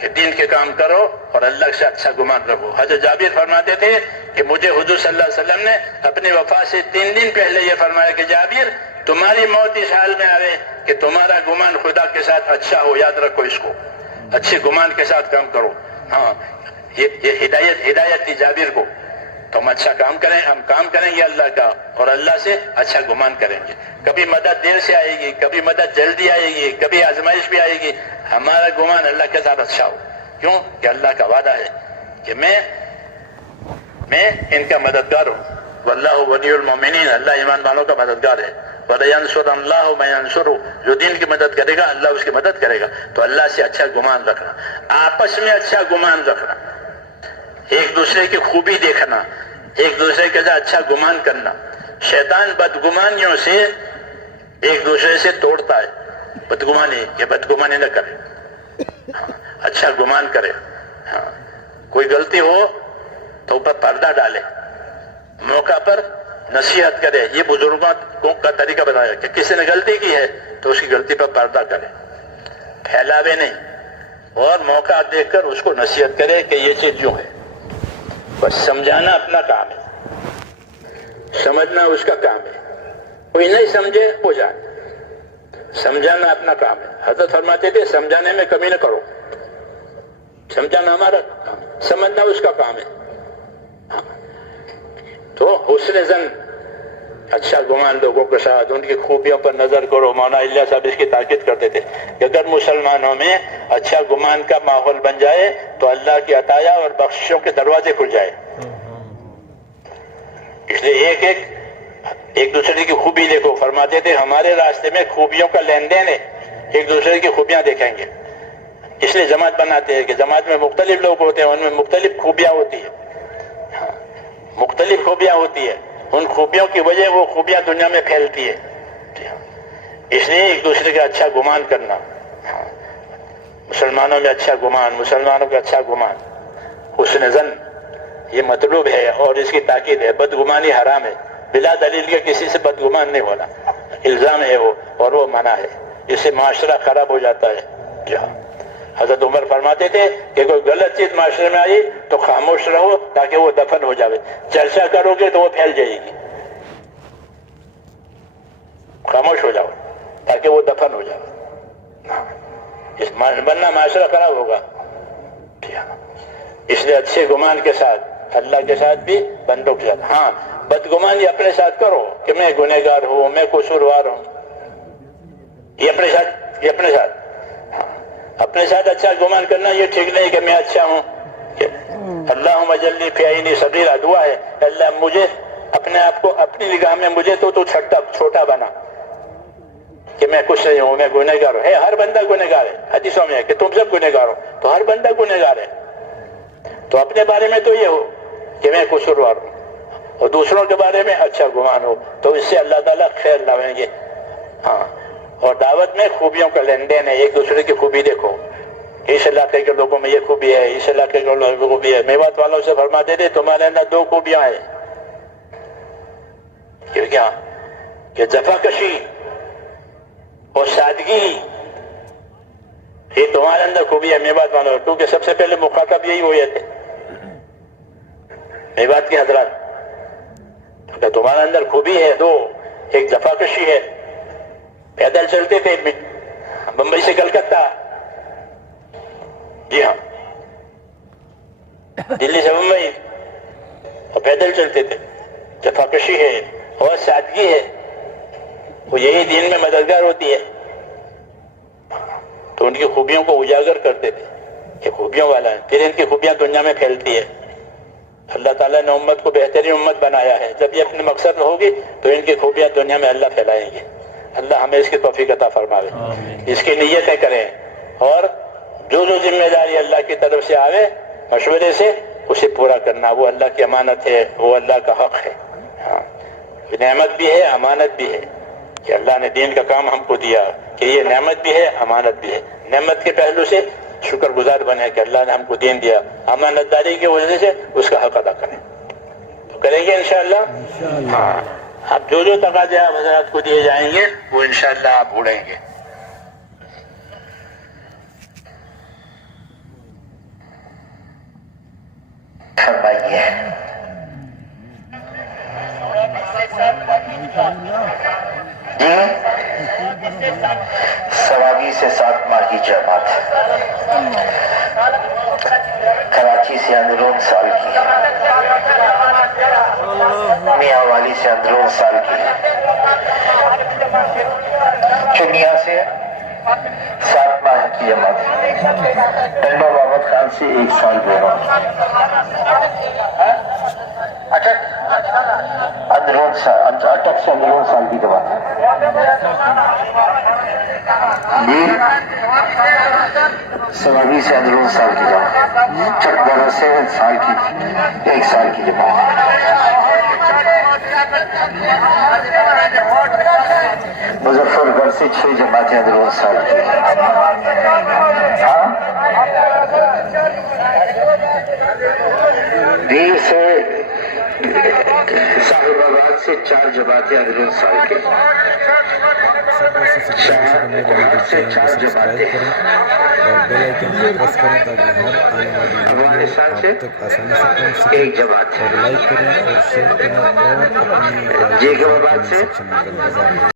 کہ دین کے کام کرو اور اللہ سے اچھا گمان رکھو. حضرت جابر فرماتے تھے کہ مجھے حضور صلی اللہ علیہ وسلم نے اپنی وفات سے 3 دن پہلے یہ فرمایا کہ جابر تمہاری موت اس حال میں آئے کہ تمہارا گمان خدا کے ساتھ اچھا ہو. یاد رکھو اس کو, اچھے گمان کے ساتھ کام کرو. ہاں یہ ہدایت تھی جابر کو. تو ہم اچھا کام کریں, ہم کام کریں گے اللہ کا اور اللہ سے اچھا گمان کریں گے. کبھی مدد دیر سے آئے گی, کبھی مدد جلدی آئے گی, کبھی آزمائش بھی آئے گی. ہمارا گمان اللہ کے ساتھ اچھا ہو. کیوں کہ اللہ کا وعدہ ہے کہ میں ان کا مددگار ہوں. واللہ ولی المؤمنین, اللہ ایمان والوں کا مددگار ہے. وَلَيَنْصُرَ اللَّهُ مَن يَنْصُرُهُ, جو دین کی مدد کرے گا اللہ اس کی مدد کرے گا. تو اللہ سے اچھا گمان رکھنا, آپس میں اچھا گمان رکھنا, ایک دوسرے کی خوبی دیکھنا, ایک دوسرے کے ساتھ اچھا گمان کرنا. شیطان بدگمانیوں سے ایک دوسرے سے توڑتا ہے. بدگمانی, یہ بدگمانی نہ کرے, اچھا گمان کرے. کوئی غلطی ہو تو اوپر پردہ ڈالے, موقع پر نصیحت کرے. یہ بزرگوں کا طریقہ بتایا کہ کسی نے غلطی کی ہے تو اس کی غلطی پر پردہ کرے, پھیلاوے نہیں, اور موقع دیکھ کر اس کو نصیحت کرے کہ یہ چیز یوں ہے. بس سمجھانا اپنا کام ہے, سمجھنا اس کا کام ہے. کوئی نہیں سمجھے ہو جائے, سمجھانا اپنا کام ہے. حضرت فرماتے تھے سمجھانے میں کمی نہ کرو, سمجھانا ہمارا کام ہے, سمجھنا اس کا کام ہے. تو حسن ظن, اچھا گمان لوگوں کے ساتھ, ان کی خوبیوں پر نظر کرو. مولانا الیاس صاحب اس کی تاکید کرتے تھے کہ اگر مسلمانوں میں اچھا گمان کا ماحول بن جائے تو اللہ کی عطایا اور بخششوں کے دروازے کھل جائے. اس لیے ایک دوسرے کی خوبی دیکھو. فرماتے تھے ہمارے راستے میں خوبیوں کا لین دین ہے, ایک دوسرے کی خوبیاں دیکھیں گے. اس لیے جماعت بناتے ہیں کہ جماعت میں مختلف لوگ ہوتے ہیں, ان میں مختلف خوبیاں ہوتی ہیں, مختلف خوبیاں ہوتی ہے. ان خوبیوں کی وجہ وہ خوبیاں دنیا میں پھیلتی ہے. اس لیے ایک دوسرے کا اچھا گمان کرنا, مسلمانوں میں اچھا گمان, مسلمانوں کا اچھا گمان, حسن ظن, یہ مطلوب ہے اور اس کی تاکید ہے. بدگمانی حرام ہے, بلا دلیل کے کسی سے بدگمان نہیں ہونا, الزام ہے وہ, اور وہ منع ہے. اس سے معاشرہ خراب ہو جاتا ہے. حضرت عمر فرماتے تھے کہ کوئی غلط چیز معاشرے میں آئی تو خاموش رہو تاکہ وہ دفن ہو جائے. چرچا کرو گے تو وہ پھیل جائے گی, خاموش ہو جاؤ تاکہ وہ دفن ہو جائے, ورنہ معاشرہ خراب ہوگا. اس لیے اچھے گمان کے ساتھ, اللہ کے ساتھ بھی, بندوں کے ساتھ. ہاں بدگمانی اپنے ساتھ کرو کہ میں گنہگار ہوں, میں قصوروار ہوں, یہ اپنے ساتھ اچھا گمان کرنا یہ ٹھیک نہیں کہ میں اچھا ہوں. اللہم اجلنی فی عینی صغیرہ, دعا ہے اللہ مجھے اپنے آپ کو اپنی نگاہ میں مجھے تو چھوٹا بنا کہ میں کچھ نہیں ہوں, میں گنہگار ہوں. ہر بندہ گنہگار ہے, حدیثوں میں ہے کہ تم سب گنہگار ہو, تو ہر بندہ گنہگار ہے. تو اپنے بارے میں تو یہ ہو کہ میں قصوروار ہوں, اور دوسروں کے بارے میں اچھا گمان ہو, تو اس سے اللہ تعالیٰ خیر لاویں گے. ہاں, اور دعوت میں خوبیوں کا لین دین ہے, ایک دوسرے کی خوبی دیکھو. اس علاقے کے لوگوں میں یہ خوبی ہے, اس علاقے کے لوگوں میں خوبی ہے. میوات والوں سے فرماتے تھے تمہارے اندر 2 خوبیاں ہیں. کیا کہ جفاکشی اور سادگی, یہ تمہارے اندر خوبی ہے میوات والوں, کیونکہ سب سے پہلے مخاطب یہی ہوئے تھے میوات کے حضرات. کہ تمہارے اندر خوبی ہے 2, ایک جفاکشی ہے, پیدل چلتے تھے بمبئی سے کلکتہ, جی ہاں, دلی سے بمبئی, اور پیدل چلتے تھے. جفاکشی ہے اور سادگی ہے, وہ یہی دین میں مددگار ہوتی ہے. تو ان کی خوبیوں کو اجاگر کرتے تھے کہ خوبیوں والا ہے, پھر ان کی خوبیاں دنیا میں پھیلتی ہے. اللہ تعالیٰ نے امت کو بہترین امت بنایا ہے. جب یہ اپنے مقصد میں ہوگی تو ان کی خوبیاں دنیا میں اللہ پھیلائیں گے. اللہ ہمیں اس کی توفیق عطا فرماوے, اس کی نیتیں کریں, اور جو ذمہ داری اللہ کی طرف سے آوے مشورے سے اسے پورا کرنا. وہ اللہ کی امانت ہے, وہ اللہ کا حق ہے. ہاں, نعمت بھی ہے, امانت بھی ہے کہ اللہ نے دین کا کام ہم کو دیا, کہ یہ نعمت بھی ہے, امانت بھی ہے. نعمت کے پہلو سے شکر گزار بنے کہ اللہ نے ہم کو دین دیا, امانت داری کی وجہ سے اس کا حق ادا کریں. تو کریں گے انشاءاللہ. ہاں, اب جو تقاضے آپ حضرات کو دیے جائیں گے وہ انشاءاللہ آپ اڑیں گے. فرمائیے. جی 27 سے 7 ماہ کی جماعت کراچی سے اندرون سال کی، میاں والی سے اندرون سال کی، چنیا سے 7 ماہ کی جماعت، ٹنڈا محمد خان سے 1 سال بورا. اچھا اندرون سال، اٹک سے اندرون سال کی جماعت جی، سوابی سے اندرون سال کی جماعت، چکبرہ سے 1 سال کی جماعت، مظفر گڑھ سے 6 جماعتیں اندرون سال کی. ہاں دیر سے صاحب آباد سے 4 جماعتیں اندرون سال کی، شہر سے 4 جماعتیں، افغانستان سے 1 جماعت، جیکب آباد سے